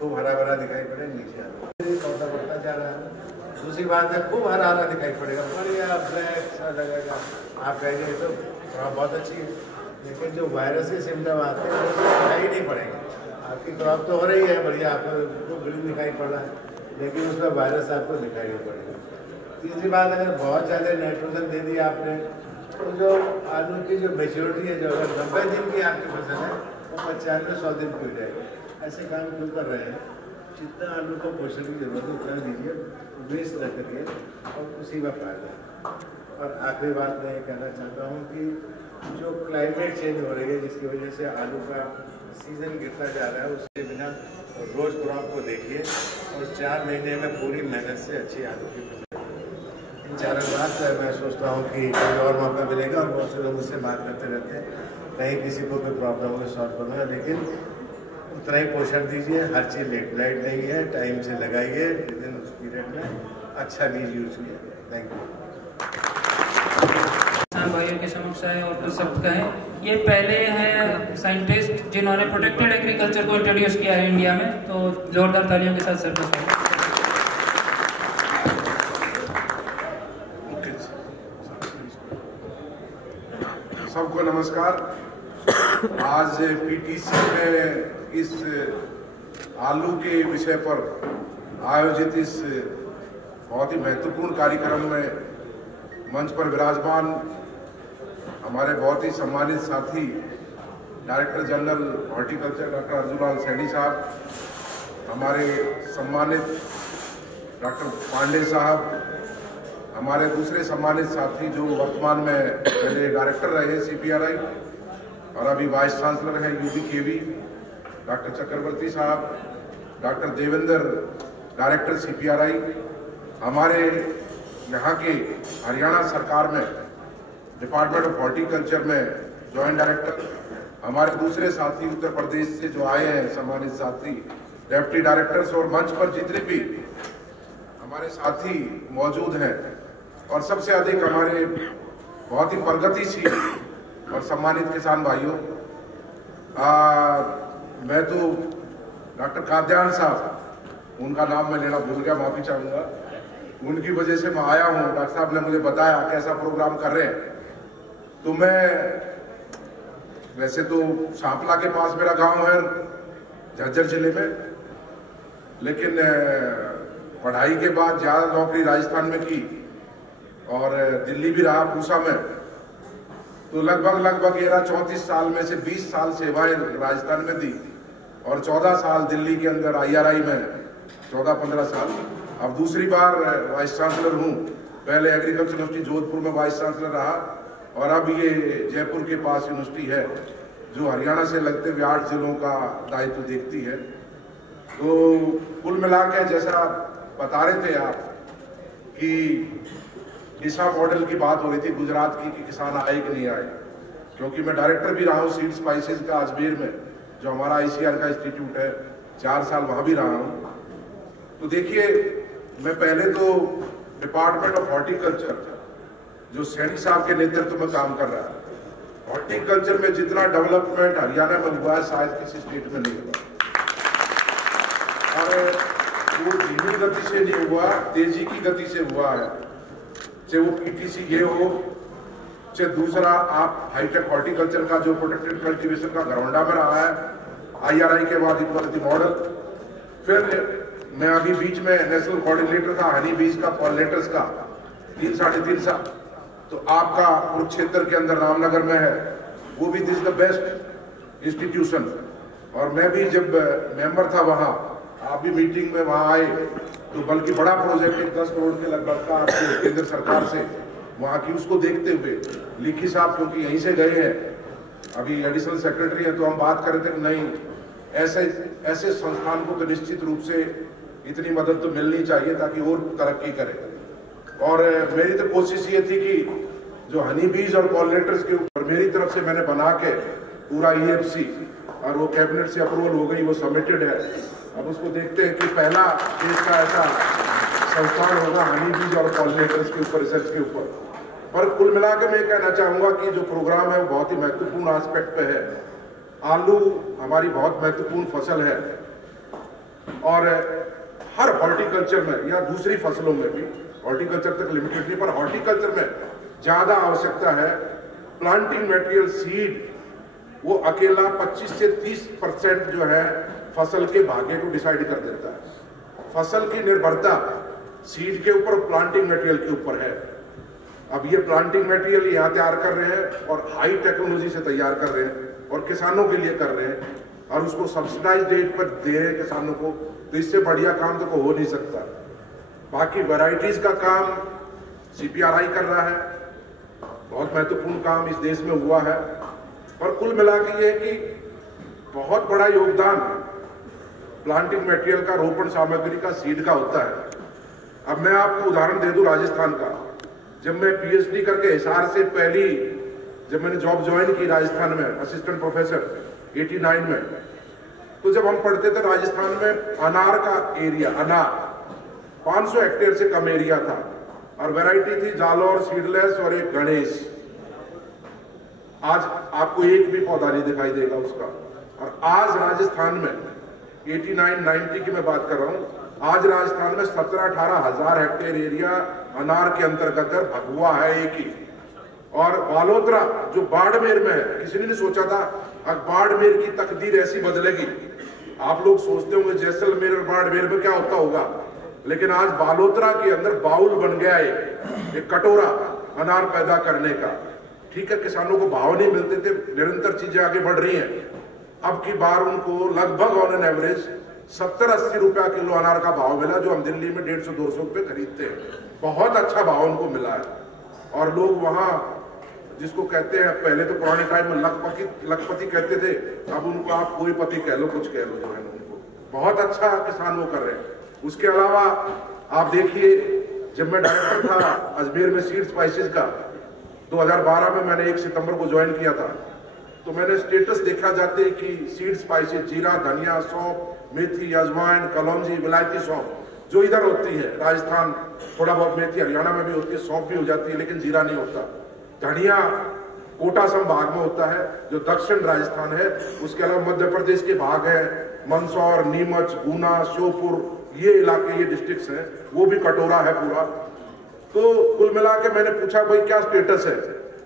खूब हरा भरा दिखाई पड़े, नीचे आलू पौधा बढ़ता जा रहा है। दूसरी बात है, खूब हरा हरा दिखाई पड़ेगा, बढ़िया ब्लैक सा लगेगा, आप कहेंगे तो बहुत अच्छी है, लेकिन जो वायरस के सिम्टम आते हैं वो दिखाई नहीं पड़ेंगे। आपकी क्रॉप तो हो रही है बढ़िया, आपको ग्रीन दिखाई पड़ रहा है, लेकिन उसमें वायरस आपको दिखाई नहीं पड़ेगा। तीसरी बात, अगर बहुत ज़्यादा नाइट्रोजन दे दिया आपने, तो जो आलू की जो मेच्योरिटी है, जो अगर 90 दिन की आपकी फसल है, वो 95-100 दिन की हो जाएगी। ऐसे काम क्यों कर रहे हैं? जितना आलू को पोषण की जरूरत है उतना दीजिए, वेस्ट न करिए और उसी का फायदा। और आखिरी बात मैं ये कहना चाहता हूँ कि जो क्लाइमेट चेंज हो रही है, जिसकी वजह से आलू का सीजन गिरता जा रहा है, उसके बिना रोज क्रॉप को देखिए और 4 महीने में पूरी मेहनत से अच्छी आलू की फसल। इन चारों बात मैं सोचता हूँ कि कोई और मौका मिलेगा और बहुत से लोग मुझसे बात करते रहते हैं, कहीं किसी को कोई प्रॉब्लम हो सॉल्व करूँगा, लेकिन उतना ही पोषण दीजिए। हर चीज़ लेट लाइट नहीं है, टाइम से लगाइए, विद इन उस पीरियड में अच्छा बीज यूज किया। Thank you. भाइयों के समक्ष आए और कुछ शब्द कहें। ये पहले हैं साइंटिस्ट जिन्होंने प्रोटेक्टेड एग्रीकल्चर को इंट्रोड्यूस किया है इंडिया में, तो जोरदार तालियों के साथ सर को सबको नमस्कार। आज PTC में इस आलू के विषय पर आयोजित इस बहुत ही महत्वपूर्ण कार्यक्रम में मंच पर विराजमान हमारे बहुत ही सम्मानित साथी director general horticulture doctor Arjun Lal Saini साहब, हमारे सम्मानित डॉक्टर पांडे साहब, हमारे दूसरे सम्मानित साथी जो वर्तमान में पहले डायरेक्टर रहे CPRI और अभी वाइस चांसलर हैं UBKV, डॉक्टर चक्रवर्ती साहब, डॉक्टर देवेंद्र डायरेक्टर CPRI, हमारे यहाँ के हरियाणा सरकार में डिपार्टमेंट ऑफ हॉर्टिकल्चर में जॉइंट डायरेक्टर, हमारे दूसरे साथी उत्तर प्रदेश से जो आए हैं सम्मानित साथी डेप्टी डायरेक्टर्स, और मंच पर जितने भी हमारे साथी मौजूद हैं, और सबसे अधिक हमारे बहुत ही प्रगतिशील और सम्मानित किसान भाइयों। मैं तो डॉक्टर काद्यान साहब, उनका नाम मैं लेना भूल गया, माफी चाहूँगा, उनकी वजह से मैं आया हूँ। डॉक्टर साहब ने मुझे बताया कैसा प्रोग्राम कर रहे हैं, तो मैं वैसे तो सांपला के पास मेरा गांव है झज्जर जिले में, लेकिन पढ़ाई के बाद ज़्यादा नौकरी राजस्थान में की और दिल्ली भी रहा पूसा में, तो लगभग 34 साल में से 20 साल सेवाएं राजस्थान में दी और 14 साल दिल्ली के अंदर IRI में 14-15 साल। अब दूसरी बार वाइस चांसलर हूँ, पहले एग्रीकल्चर यूनिवर्सिटी जोधपुर में वाइस चांसलर रहा और अब ये जयपुर के पास यूनिवर्सिटी है जो हरियाणा से लगते हुए 8 जिलों का दायित्व देखती है। तो कुल मिला के जैसा बता रहे थे आप कि दिशा मॉडल की बात हो रही थी गुजरात की कि किसान आए कि नहीं आए, क्योंकि मैं डायरेक्टर भी रहा हूँ सीड स्पाइसेस का अजमेर में, जो हमारा ICR का इंस्टीट्यूट है, 4 साल वहाँ भी रहा हूँ। तो देखिए, मैं पहले तो डिपार्टमेंट ऑफ हॉर्टिकल्चर जो सैनी साहब के नेतृत्व में काम कर रहा है, हॉर्टिकल्चर में जितना डेवलपमेंट हरियाणा में हुआ है शायद किसी स्टेट में नहीं हुआ, और वो धीमी गति से नहीं हुआ, तेजी की गति से हुआ है। चाहे वो PTC ये हो से दूसरा आप हाईटेक हॉर्टिकल्चर का जो प्रोटेक्टेड कल्टीवेशन का घरौंडा में रहा है, IRI के बाद इक्वालिटी मॉडल, फिर मैं अभी बीच में नेशनल कोऑर्डिनेटर था हनी बीज का, पॉलिनेटर्स का 3-3.5 साल। तो आपका कुरुक्षेत्र के अंदर रामनगर में है, वो भी दिस द बेस्ट इंस्टीट्यूशन। और मैं भी जब मेंबर था वहाँ, आप भी मीटिंग में वहाँ आए, तो बल्कि बड़ा प्रोजेक्ट 10 करोड़ के लगभग का आपके केंद्र सरकार से वहाँ की, उसको देखते हुए लिखी साहब क्योंकि यहीं से गए हैं, अभी एडिशनल सेक्रेटरी है, तो हम बात कर रहे थे कि नहीं ऐसे संस्थान को तो निश्चित रूप से इतनी मदद तो मिलनी चाहिए ताकि और तरक्की करे। और मेरी तो कोशिश ये थी कि जो हनी बीज और पॉलिनेटर्स के ऊपर मेरी तरफ से मैंने बना के पूरा EFC, और वो कैबिनेट से अप्रूवल हो गई, वो सबमिटेड है। अब उसको देखते हैं कि पहला देश का ऐसा संस्थान होगा हनी बीज और पॉलिनेटर्स के ऊपर, रिसर्च के ऊपर। पर कुल मिला के मैं कहना चाहूंगा कि जो प्रोग्राम है वो बहुत ही महत्वपूर्ण एस्पेक्ट पे है। आलू हमारी बहुत महत्वपूर्ण फसल है, और हर हॉर्टिकल्चर में या दूसरी फसलों में भी, हॉर्टिकल्चर तक लिमिटेड नहीं, पर हॉर्टिकल्चर में ज्यादा आवश्यकता है। प्लांटिंग मटेरियल सीड वो अकेला 25 से 30% जो है फसल के भाग्य को डिसाइड कर देता है। फसल की निर्भरता सीड के ऊपर, प्लांटिंग मटेरियल के ऊपर है। अब ये प्लांटिंग मटेरियल यहाँ तैयार कर रहे हैं और हाई टेक्नोलॉजी से तैयार कर रहे हैं और किसानों के लिए कर रहे हैं, और उसको सब्सिडाइज रेट पर दे रहे हैं किसानों को, तो इससे बढ़िया काम तो हो नहीं सकता। बाकी वैरायटीज का काम CPRI कर रहा है, बहुत महत्वपूर्ण काम इस देश में हुआ है। पर कुल मिला के ये कि बहुत बड़ा योगदान प्लांटिंग मटेरियल का, रोपण सामग्री का, सीड का होता है। अब मैं आपको उदाहरण दे दूं राजस्थान का। जब मैं PhD करके हिसार से पहली जब मैंने जॉब ज्वाइन की राजस्थान में असिस्टेंट प्रोफेसर 89 में, तो जब हम पढ़ते थे राजस्थान में अनार का एरिया, अनार 500 हेक्टेयर से कम एरिया था, और वैरायटी थी जालौर, सीडलेस और एक गणेश। आज आपको एक भी पौधा नहीं दिखाई देगा उसका। और आज राजस्थान में 89-90 की मैं बात कर रहा हूं, आज राजस्थान में 17-18 हजार हेक्टेयर एरिया अनार के अंतर्गत भगुआ है एक ही। और बालोतरा जो बाड़मेर में है, किसी ने नहीं सोचा था अब बाड़मेर की तकदीर ऐसी बदलेगी। आप लोग सोचते होंगे जैसलमेर और बाड़मेर में क्या होता होगा, लेकिन आज बालोतरा के अंदर बाउल बन गया एक कटोरा अनार पैदा करने का। ठीक है, किसानों को भाव नहीं मिलते थे, निरंतर चीजें आगे बढ़ रही हैं। अब की बार उनको लगभग ऑन एन एवरेज 70-80 रुपया किलो अनार का भाव मिला, जो हम दिल्ली में 150-200 रुपये खरीदते हैं। बहुत अच्छा भाव उनको मिला है। और लोग वहाँ जिसको कहते हैं, पहले तो पुराने टाइम में लखपति कहते थे, अब उनको आप कोई पति कह लो, कुछ कह लो, जो है उनको बहुत अच्छा किसान वो कर रहे हैं। उसके अलावा आप देखिए, जब मैं डायरेक्टर था अजमेर में सीड स्पाइसेस का, 2012 में मैंने 1 सितंबर को ज्वाइन किया था, तो मैंने स्टेटस देखा जाते कि सीड स्पाइसेस, जीरा, धनिया, सौंफ, मेथी, अजवाइन, कलौंजी, विलायती सौंफ जो इधर होती है, राजस्थान थोड़ा बहुत मेथी हरियाणा में भी होती है, सौंफ भी हो जाती है, लेकिन जीरा नहीं होता। धनिया कोटा संभाग में होता है जो दक्षिण राजस्थान है। उसके अलावा मध्य प्रदेश के भाग है, मंदसौर, नीमच, गुना, श्योपुर, ये इलाके, ये डिस्ट्रिक्ट्स हैं, वो भी कटोरा है पूरा। तो कुल मिला के मैंने पूछा भाई क्या स्टेटस है,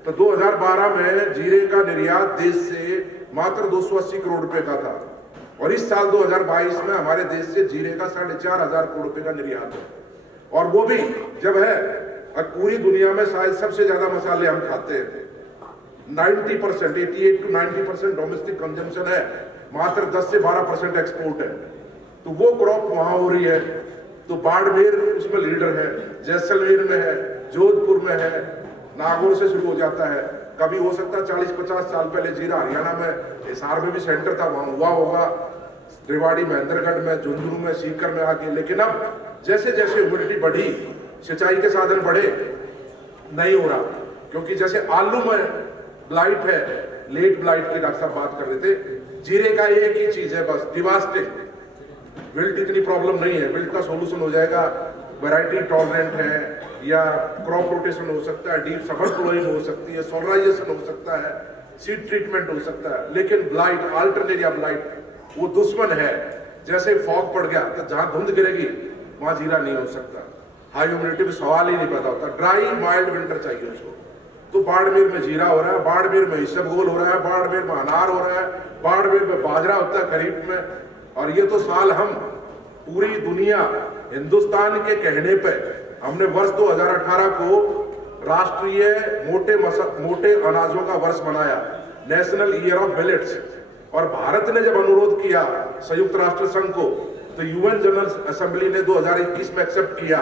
तो 2012 में जीरे का निर्यात देश से मात्र 280 करोड़ रुपए का था, और इस साल 2022 में हमारे देश से जीरे का 4,500 करोड़ रुपए का निर्यात है। और वो भी जब है पूरी दुनिया में शायद सबसे ज्यादा मसाले हम खाते हैं, 90%, 88 to 90% डोमेस्टिक कंजम्पशन है, मात्र 10 से 12% एक्सपोर्ट है। तो वो क्रॉप वहां हो रही है। तो बाड़मेर उसमें लीडर है, जैसलमेर में है, जोधपुर में है, नागौर से शुरू हो जाता है। कभी हो सकता है 40-50 साल पहले जीरा हरियाणा में, हिसार में भी सेंटर था, वहां हुआ होगा, रेवाड़ी, महेंद्रगढ़ में, झुंझुनू में, सीकर में आके। लेकिन अब जैसे जैसे ह्यूमिडिटी बढ़ी, सिंचाई के साधन बढ़े, नहीं हो रहा। क्योंकि जैसे आलू में ब्लाइट है, लेट ब्लाइट की डॉक्टर साहब बात कर रहे थे, जीरे का एक ही चीज है बस, डिवास्टिंग। विल्ट इतनी प्रॉब्लम नहीं है, विल्ट का सोल्यूशन हो जाएगा, वैरायटी टॉलरेंट है, या क्रॉप रोटेशन हो सकता है, डीप सफर फ्लोइंग हो सकती है, सोलराइजेशन हो सकता है, सीड ट्रीटमेंट हो सकता है। लेकिन ब्लाइट, अल्टरनेरिया ब्लाइट, वो दुश्मन है। जैसे फॉग पड़ गया तो जहां धुंध गिरेगी वहां जीरा नहीं हो सकता। हाई ह्यूमिडिटी में सवाल ही नहीं पैदा होता। ड्राई माइल्ड विंटर चाहिए उसको। तो बाड़मेर में जीरा हो रहा है, बाड़मेर में इसबगोल हो रहा है, बाड़मेर में अनार हो रहा है, बाड़मेर में बाजरा होता है खरीफ में। और ये तो साल हम पूरी दुनिया हिंदुस्तान के कहने पे हमने वर्ष 2018 को राष्ट्रीय मोटे अनाजों का वर्ष मनाया, नेशनल ईयर ऑफ मिलेट्स। और भारत ने जब अनुरोध किया संयुक्त राष्ट्र संघ को, तो यूएन जनरल असेंबली ने 2021 में एक्सेप्ट किया।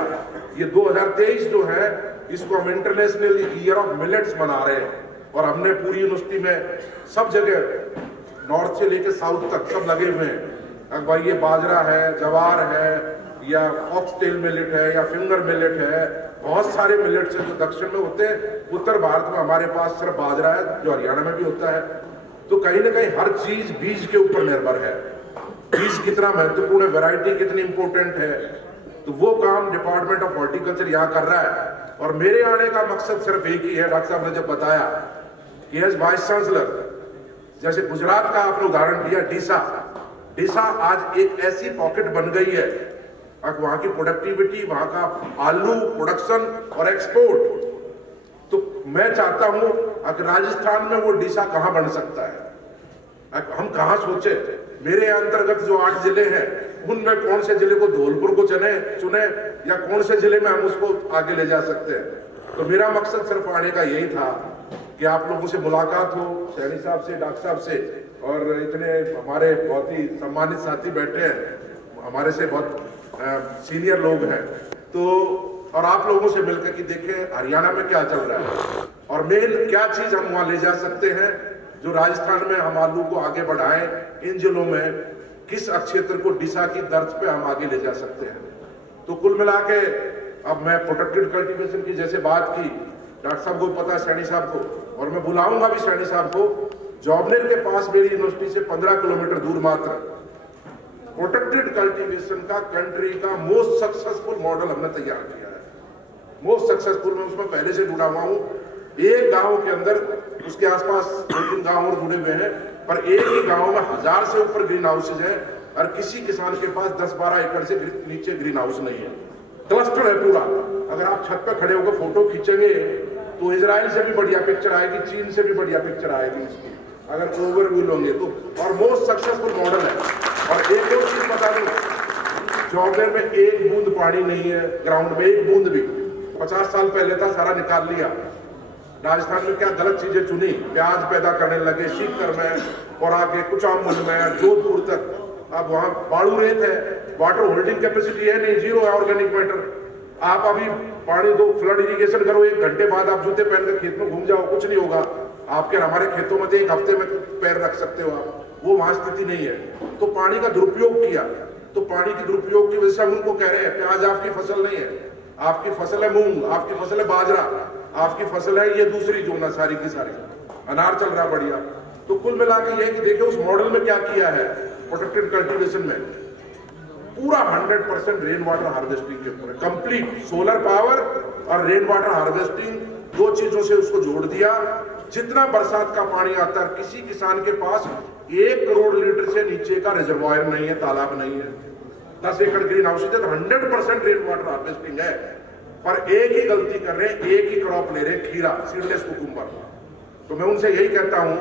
ये 2023 जो है इसको हम इंटरनेशनल ईयर ऑफ मिलेट्स मना रहे हैं। और हमने पूरी यूनिवर्सिटी में सब जगह नॉर्थ से लेकर साउथ तक सब लगे हुए हैं। भाई ये बाजरा है, जवार है, या फॉक्सटेल मिलेट है, या फिंगर मिलेट है, बहुत सारे मिलेट्स हैं जो दक्षिण में होते हैं। उत्तर भारत में हमारे पास सिर्फ बाजरा है जो हरियाणा में भी होता है। तो कहीं ना कहीं हर चीज बीज के ऊपर निर्भर है। बीज कितना महत्वपूर्ण है, वैरायटी कितनी इंपॉर्टेंट है, तो वो काम डिपार्टमेंट ऑफ हॉर्टिकल्चर यहाँ कर रहा है। और मेरे आने का मकसद सिर्फ एक ही है, डॉक्टर साहब ने जब बताया कि एज वाइस चांसलर, जैसे गुजरात का आपने उदाहरण दिया, डीसा आज एक ऐसी पॉकेट बन गई है, वहां की प्रोडक्टिविटी, वहां का आलू प्रोडक्शन और एक्सपोर्ट। तो मैं चाहता हूं अगर राजस्थान में वो डीसा कहां बन सकता है, हम कहां सोचे। मेरे अंतर्गत जो 8 जिले हैं उनमें कौन से जिले को धौलपुर को चुने या कौन से जिले में हम उसको आगे ले जा सकते हैं। तो मेरा मकसद सिर्फ आने का यही था कि आप लोगों से मुलाकात हो, सैनी साहब से, डॉक्टर साहब से, और इतने हमारे बहुत ही सम्मानित साथी बैठे हैं, हमारे से बहुत सीनियर लोग हैं, तो और आप लोगों से मिलकर कि देखें हरियाणा में क्या चल रहा है और मेन क्या चीज हम वहां ले जा सकते हैं जो राजस्थान में हम आलू को आगे बढ़ाएं। इन जिलों में किस क्षेत्र को डीसा की दर्ज पे हम आगे ले जा सकते हैं। तो कुल मिला के अब मैं प्रोटेक्टेड कल्टीवेशन की जैसे बात की, डॉक्टर साहब को पता है, सैनी साहब को, और मैं बुलाऊंगा भी सैनी साहब को। जॉबनेर के पास मेरी यूनिवर्सिटी से 15 किलोमीटर दूर मात्र प्रोटेक्टेड कल्टीवेशन का कंट्री का मोस्ट सक्सेसफुल मॉडल हमने तैयार किया है। मोस्ट सक्सेसफुल, मैं उसमें पहले से जुड़ा हुआ हूं। एक गांव के अंदर, उसके आसपास 2-3 गांव और जुड़े हुए हैं, पर एक ही गांव में 1000 से ऊपर ग्रीन हाउसेज हैं और किसी किसान के पास 10-12 एकड़ से नीचे ग्रीन हाउस नहीं है। क्लस्टर है पूरा। अगर आप छत पे खड़े होकर फोटो खींचेंगे तो इजराइल से भी बढ़िया पिक्चर आएगी, चीन से भी बढ़िया पिक्चर आएगी इसकी, अगर ओवरव्यू लोगे तो। और मोस्ट सक्सेसफुल मॉडल है। और एक और चीज बता दूं, जॉबनेर में एक बूंद पानी नहीं है ग्राउंड में, एक बूंद भी। 50 साल पहले था, सारा निकाल लिया। राजस्थान में क्या गलत चीजें चुनी, प्याज पैदा करने लगे सीकर में और आगे कुचामन में, जोधपुर तक। अब वहां बाड़ू रेत है, वाटर होल्डिंग कैपेसिटी है नहीं, जीरो है ऑर्गेनिक मैटर। आप अभी पानी दो, फ्लड इरिगेशन करो, 1 घंटे बाद आप जूते पहनकर खेत में घूम जाओ, कुछ नहीं होगा। आपके हमारे खेतों में तो 1 हफ्ते में पैर रख सकते हो आप, वो वहां स्थिति नहीं है। तो पानी का दुरुपयोग किया, तो पानी के दुरुपयोग की वजह से हम उनको कह रहे हैं प्याज आपकी फसल नहीं है, आपकी फसल है मूंग, आपकी फसल है बाजरा, आपकी फसल है ये दूसरी जो ना सारी की सारी, अनार चल रहा बढ़िया। तो कुल मिला के ये कि देखिए उस मॉडल में क्या किया है प्रोटेक्टेड कल्टीवेशन में, पूरा 100% रेन वाटर हार्वेस्टिंग के ऊपर, कंप्लीट सोलर पावर और रेन वाटर हार्वेस्टिंग, 2 चीजों से उसको जोड़ दिया। जितना बरसात का पानी आता है, किसी किसान के पास 1 करोड़ लीटर से नीचे का रिजर्वायर नहीं है, तालाब नहीं है। 10 एकड़ ग्रीन हाउस है तो 100% रेन वाटर हार्वेस्टिंग है। पर एक ही गलती कर रहे हैं, एक ही क्रॉप ले रहे हैं, खीरा, सीडलेस कुकुम्बर। तो मैं उनसे यही कहता हूं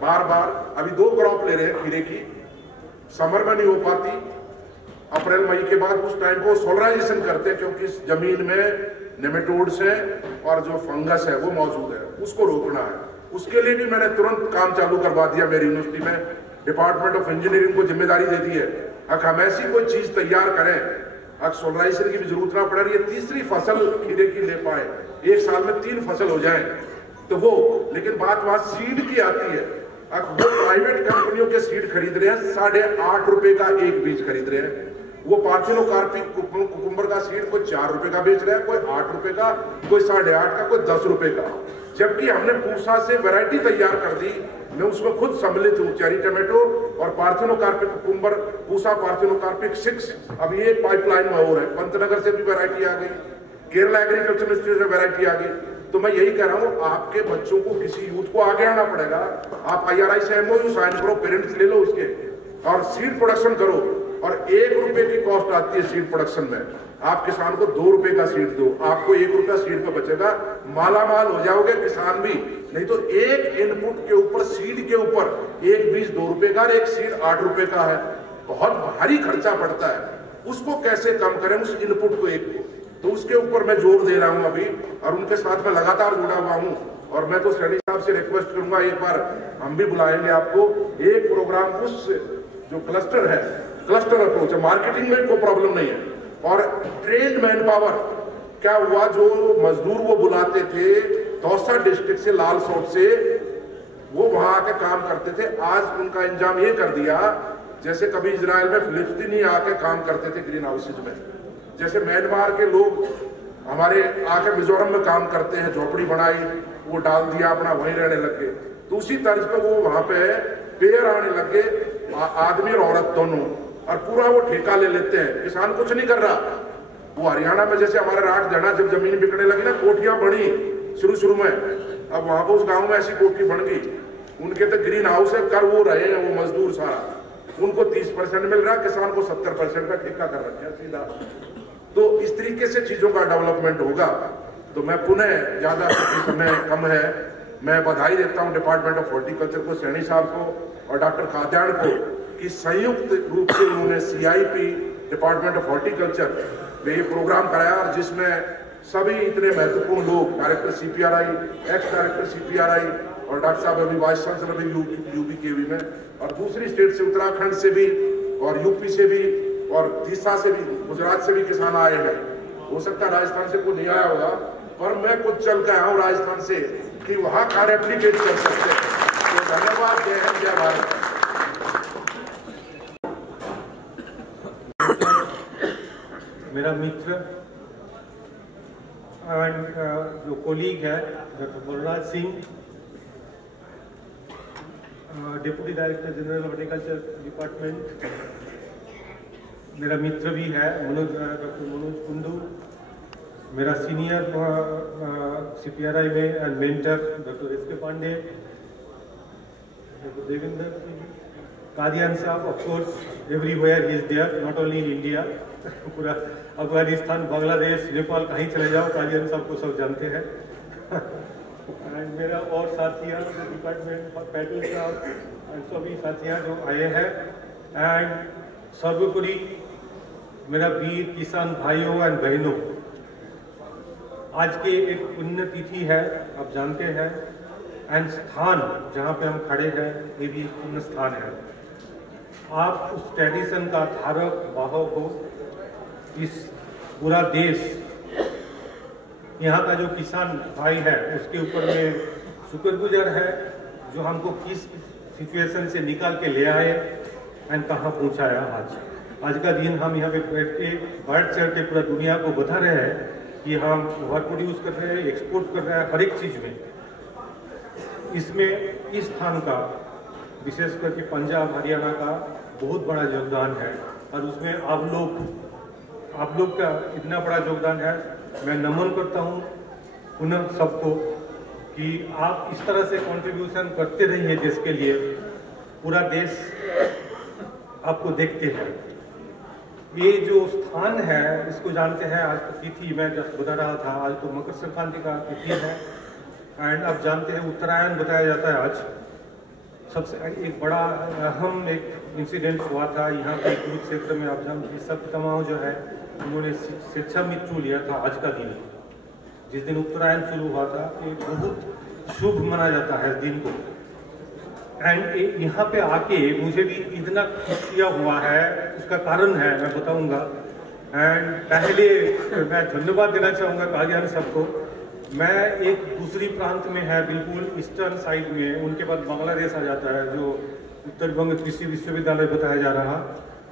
बार बार, अभी 2 क्रॉप ले रहे हैं खीरे की, समर में नहीं हो पाती, अप्रैल मई के बाद उस टाइम को सोलराइजेशन करते हैं क्योंकि इस जमीन में नेमेटोड्स है और जो फंगस है वो मौजूद है, उसको रोकना है। उसके लिए भी मैंने तुरंत काम चालू करवा दिया मेरी यूनिवर्सिटी में, डिपार्टमेंट ऑफ इंजीनियरिंग को जिम्मेदारी दे दी है। अगर हम ऐसी कोई चीज तैयार करें, अगर सोलराइजेशन की भी जरूरत ना पड़े, ये तीसरी फसल खीरे की ले पाए, 1 साल में 3 फसल हो जाए तो वो। लेकिन बात वहां सीड की आती है, वो प्राइवेट कंपनियों के सीड खरीद रहे हैं, 8.5 रुपए का एक बीज खरीद रहे हैं। वो पार्थिनोकार्पिक कुकुम्बर का सीड कोई 4 रुपए का बेच रहा है, कोई 8 रुपए का, कोई 8.5 का, कोई 10 रुपए का। जबकि हमने पूसा से वैरायटी तैयार कर दी, मैं उसमें खुद सम्मिलित हूँ, चेरी टमेटो और पार्थिनोकार्पिक कुकुम्बर, पूसा पार्थिनोकार्पिक 6। अब ये पाइपलाइन में हो रहा है, पंतनगर से भी वैरायटी आ गई, केरला एग्रीकल्चर मिनिस्ट्री से वैरायटी आ गई। तो मैं यही कह रहा हूँ, आपके बच्चों को, किसी यूथ को आगे आना पड़ेगा। आप IRI से MOU साइन करो, पेरेंट्स ले लो उसके, और सीड प्रोडक्शन करो और 1 रुपए की कॉस्ट आती है सीड प्रोडक्शन में, आप किसान को 2 रुपए का सीड दो, आपको 1 रुपया सीड पे बचेगा, मालामाल हो जाओगे किसान भी। नहीं तो एक इनपुट के ऊपर, सीड के ऊपर एक बीज 2 रुपए का, एक सीड 8 रुपए का है, बहुत भारी खर्चा पड़ता है। उसको कैसे कम करें, उस इनपुट को एक, तो उसके ऊपर मैं जोर दे रहा हूं अभी, और उनके साथ में लगातार जुड़ा हुआ हूं। और मैं तो सैनी साहब से रिक्वेस्ट करूंगा, एक बार हम भी बुलाएंगे आपको, एक प्रोग्राम उस जो क्लस्टर है, क्लस्टर अप्रोच है, मार्केटिंग में कोई प्रॉब्लम नहीं है। और ट्रेंड मैन पावर क्या हुआ, जो मजदूर वो बुलाते थे दौसा डिस्ट्रिक्ट से, लाल सोट से, वो वहां आके काम करते थे, आज उनका इंजाम ये कर दिया जैसे कभी इजराइल में फिलिस्तीनी आके काम करते थे ग्रीन हाउसेज में, जैसे म्यांमार के लोग हमारे आके मिजोरम में काम करते हैं, झोपड़ी बनाई, वो डाल दिया अपना, वहीं रहने लग गए। तो उसी तर्ज पे वो वहां पे पेड़ आने लग गए, आदमी और औरत दोनों, और पूरा वो ठेका ले लेते हैं, किसान कुछ नहीं कर रहा। वो हरियाणा में जैसे हमारे राठ जड़ा जब जमीन बिकने लगी ना, कोठियां बनी शुरू में, अब वहां पर उस गांव में ऐसी कोठी बन गई, उनके तो ग्रीन हाउस है, कर वो रहे हैं वो मजदूर सारा, उनको 30% मिल रहा, किसान को 70% का ठेका कर रखा है सीधा। तो इस तरीके से चीजों का डेवलपमेंट होगा। तो मैं पुनः, ज्यादा समय कम है, मैं बधाई देता हूं डिपार्टमेंट ऑफ हॉर्टिकल्चर को, सैनी साहब को और डॉक्टर खाद्यान को, कि संयुक्त रूप से उन्होंने CIP डिपार्टमेंट ऑफ हॉर्टिकल्चर में ये प्रोग्राम कराया, और जिसमें सभी इतने महत्वपूर्ण लोग, director CPRI, x director CPRI, और डॉक्टर साहब अभी वाइस चांसलर भी UPKV में, और दूसरी स्टेट से, उत्तराखंड से भी और UP से भी और तीसरा से भी, गुजरात से भी किसान आए हैं। हो सकता है राजस्थान से कोई नहीं आया होगा, पर मैं कुछ चल के आया हूँ राजस्थान से कि वहां का रेप्लिकेट कर सकते हैं। तो धन्यवाद, जय हिंद, जय भारत। मेरा मित्र एंड जो कोलीग है doctor Balraj Singh, deputy director general horticulture department, मेरा मित्र भी है डॉक्टर मनोज कुंडू, मेरा सीनियर CPRI में and mentor doctor SK Pandey, doctor Devendra Singh, Kadian साहब, ऑफ कोर्स एवरीवेयर ही is there, not only in India, पूरा अफगानिस्तान, बांग्लादेश, नेपाल, कहीं चले जाओ कादियान साहब को सब जानते हैं। एंड मेरा और साथियाँ डिपार्टमेंट पैटल साहब एंड सभी साथियाँ जो आए हैं, एंड सर्वोपरि मेरा वीर किसान भाइयों एंड बहनों, आज की एक पुण्य तिथि है, आप जानते हैं, एंड स्थान जहाँ पे हम खड़े हैं ये भी पुण्य स्थान है। आप उस ट्रेडिशन का धारक वाहक हो, इस पूरा देश, यहाँ का जो किसान भाई है उसके ऊपर में शुक्रगुजार है, जो हमको किस सिचुएशन से निकाल के ले आए एंड कहाँ पहुँचाया। आज का दिन हम यहाँ पे बैठ के बढ़ चढ़ के पूरा दुनिया को बता रहे हैं कि हम ओवर प्रोड्यूस कर रहे हैं, एक्सपोर्ट कर रहे हैं, हर एक चीज़ में। इसमें इस स्थान का, विशेष करके पंजाब हरियाणा का बहुत बड़ा योगदान है, और उसमें आप लोग का इतना बड़ा योगदान है। मैं नमन करता हूँ पुनः सबको कि आप इस तरह से कंट्रीब्यूशन करते रहिए देश के लिए, पूरा देश आपको देखते हैं। ये जो स्थान है इसको जानते हैं, आज तो तिथि मैं जस्ट बता रहा था, आज तो मकर संक्रांति का तिथि है, एंड अब जानते हैं उत्तरायण बताया जाता है आज। सबसे एक बड़ा अहम एक इंसिडेंट हुआ था यहाँ पे कुरुक्षेत्र में। आप जानते सत्यतमा जो है उन्होंने शिक्षा मृत्यु लिया था आज का दिन, जिस दिन उत्तरायण शुरू हुआ था। ये बहुत शुभ माना जाता है इस दिन को, एंड यहाँ पे आके मुझे भी इतना खुशियाँ हुआ है, उसका कारण है मैं बताऊंगा। एंड पहले मैं धन्यवाद देना चाहूँगा कादियान सबको। मैं एक दूसरी प्रांत में है, बिल्कुल ईस्टर्न साइड में, उनके बाद बांग्लादेश आ जाता है, जो उत्तर बंग कृषि विश्वविद्यालय बताया जा रहा,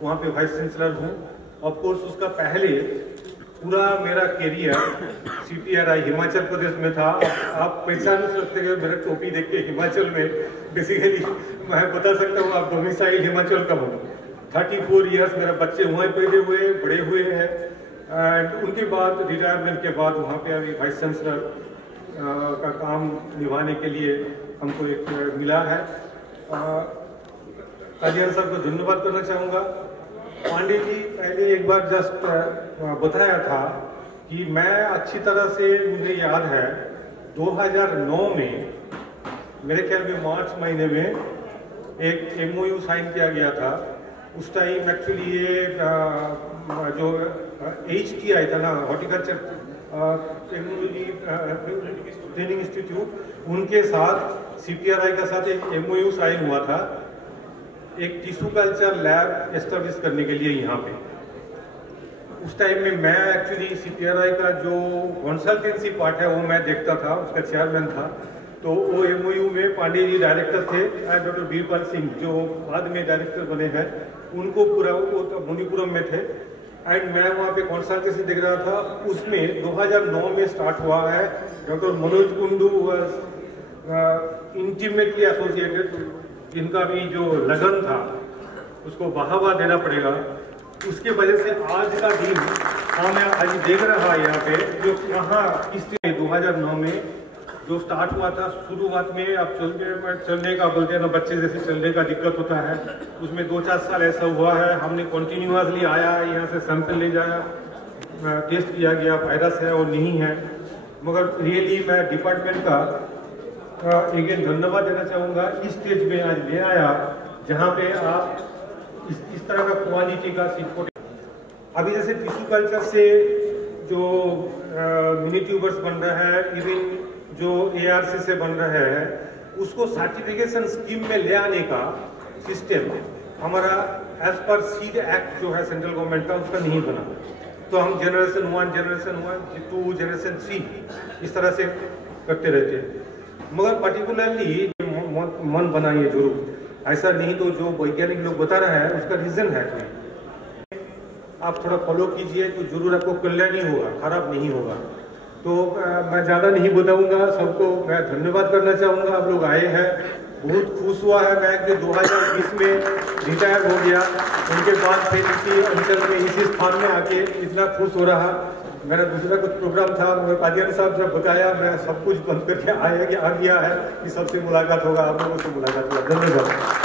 वहाँ पे वाइस चांसलर हूँ। ऑफ कोर्स उसका पहले पूरा मेरा कैरियर CPRI हिमाचल प्रदेश में था। आप पहचान सकते हैं मेरा टोपी देख के, हिमाचल में बेसिकली मैं बता सकता हूँ आप डोमिसाइल हिमाचल का हूँ। 34 ईयर्स मेरे बच्चे वहाँ पैदा हुए, बड़े हुए हैं, एंड उनके बाद रिटायरमेंट के बाद वहाँ पे अभी वाइस चांसलर का काम निभाने के लिए हमको एक मिला है। कादियान साहब को धन्यवाद करना चाहूँगा। पांडे जी पहले एक बार जस्ट बताया था कि मैं अच्छी तरह से, मुझे याद है 2009 में मेरे ख्याल में मार्च महीने में एक MOU साइन किया गया था। उस टाइम एक्चुअली ये जो HTI था ना, हॉर्टिकल्चर टेक्नोलॉजी ट्रेनिंग इंस्टीट्यूट, उनके साथ CPRI के साथ एक MOU साइन हुआ था एक टिश्यू कल्चर लैब एस्टेब्लिश करने के लिए यहाँ पे। उस टाइम में मैं एक्चुअली CPRI का जो कंसल्टेंसी पार्ट है वो मैं देखता था, उसका चेयरमैन था। तो वो MOU में पांडे जी डायरेक्टर थे और डॉक्टर बीरबल सिंह जो बाद में डायरेक्टर बने हैं, उनको पूरा वो तो मणिपुरम में थे एंड मैं वहाँ पे कंसल्टेंसी देख रहा था। उसमें 2009 में स्टार्ट हुआ है। Doctor Manoj Kundu intimately associated, जिनका भी जो लगन था उसको बढ़ावा देना पड़ेगा। उसके वजह से आज का दिन मैं आज देख रहा यहाँ पे जो वहाँ इस 2009 में जो स्टार्ट हुआ था, शुरुआत में अब चलने का बोलते हैं ना, बच्चे जैसे चलने का दिक्कत होता है, उसमें 2-4 साल ऐसा हुआ है। हमने कंटिन्यूसली आया, यहाँ से सैंपल ले जाया, टेस्ट किया गया, वायरस है और नहीं है। मगर रियली मैं डिपार्टमेंट का अगेन धन्यवाद देना चाहूँगा। इस स्टेज में आज ले आया जहाँ पे आप इस तरह का क्वालिटी का सीट। अभी जैसे टिश्यू कल्चर से जो मिनी ट्यूबर्स बन रहा है, इवन जो ARC से बन रहा है, उसको सर्टिफिकेशन स्कीम में ले आने का सिस्टम हमारा एज पर सीड एक्ट जो है सेंट्रल गवर्नमेंट का, उसका नहीं बना। तो हम जनरेशन 1, जनरेशन 2, जनरेशन 3 इस तरह से करते रहते हैं। मगर पर्टिकुलरली मन बनाइए जरूर, ऐसा नहीं तो जो वैज्ञानिक लोग बता रहे हैं उसका रीजन है कोई, आप थोड़ा फॉलो कीजिए तो जरूर आपको कल्याण ही होगा, खराब नहीं होगा। तो मैं ज़्यादा नहीं बताऊंगा, सबको मैं धन्यवाद करना चाहूँगा। आप लोग आए हैं, बहुत खुश हुआ है मैं कि 2020 में रिटायर हो गया, उनके बाद फिर इसी अंचल में इसी स्थान में आके इतना खुश हो रहा। मेरा दूसरा कुछ प्रोग्राम था, मगर कादियानी साहब जब बताया मैं सब कुछ बंद करके आ गया है कि सबसे मुलाकात होगा, आप लोगों से मुलाकात होगा। धन्यवाद।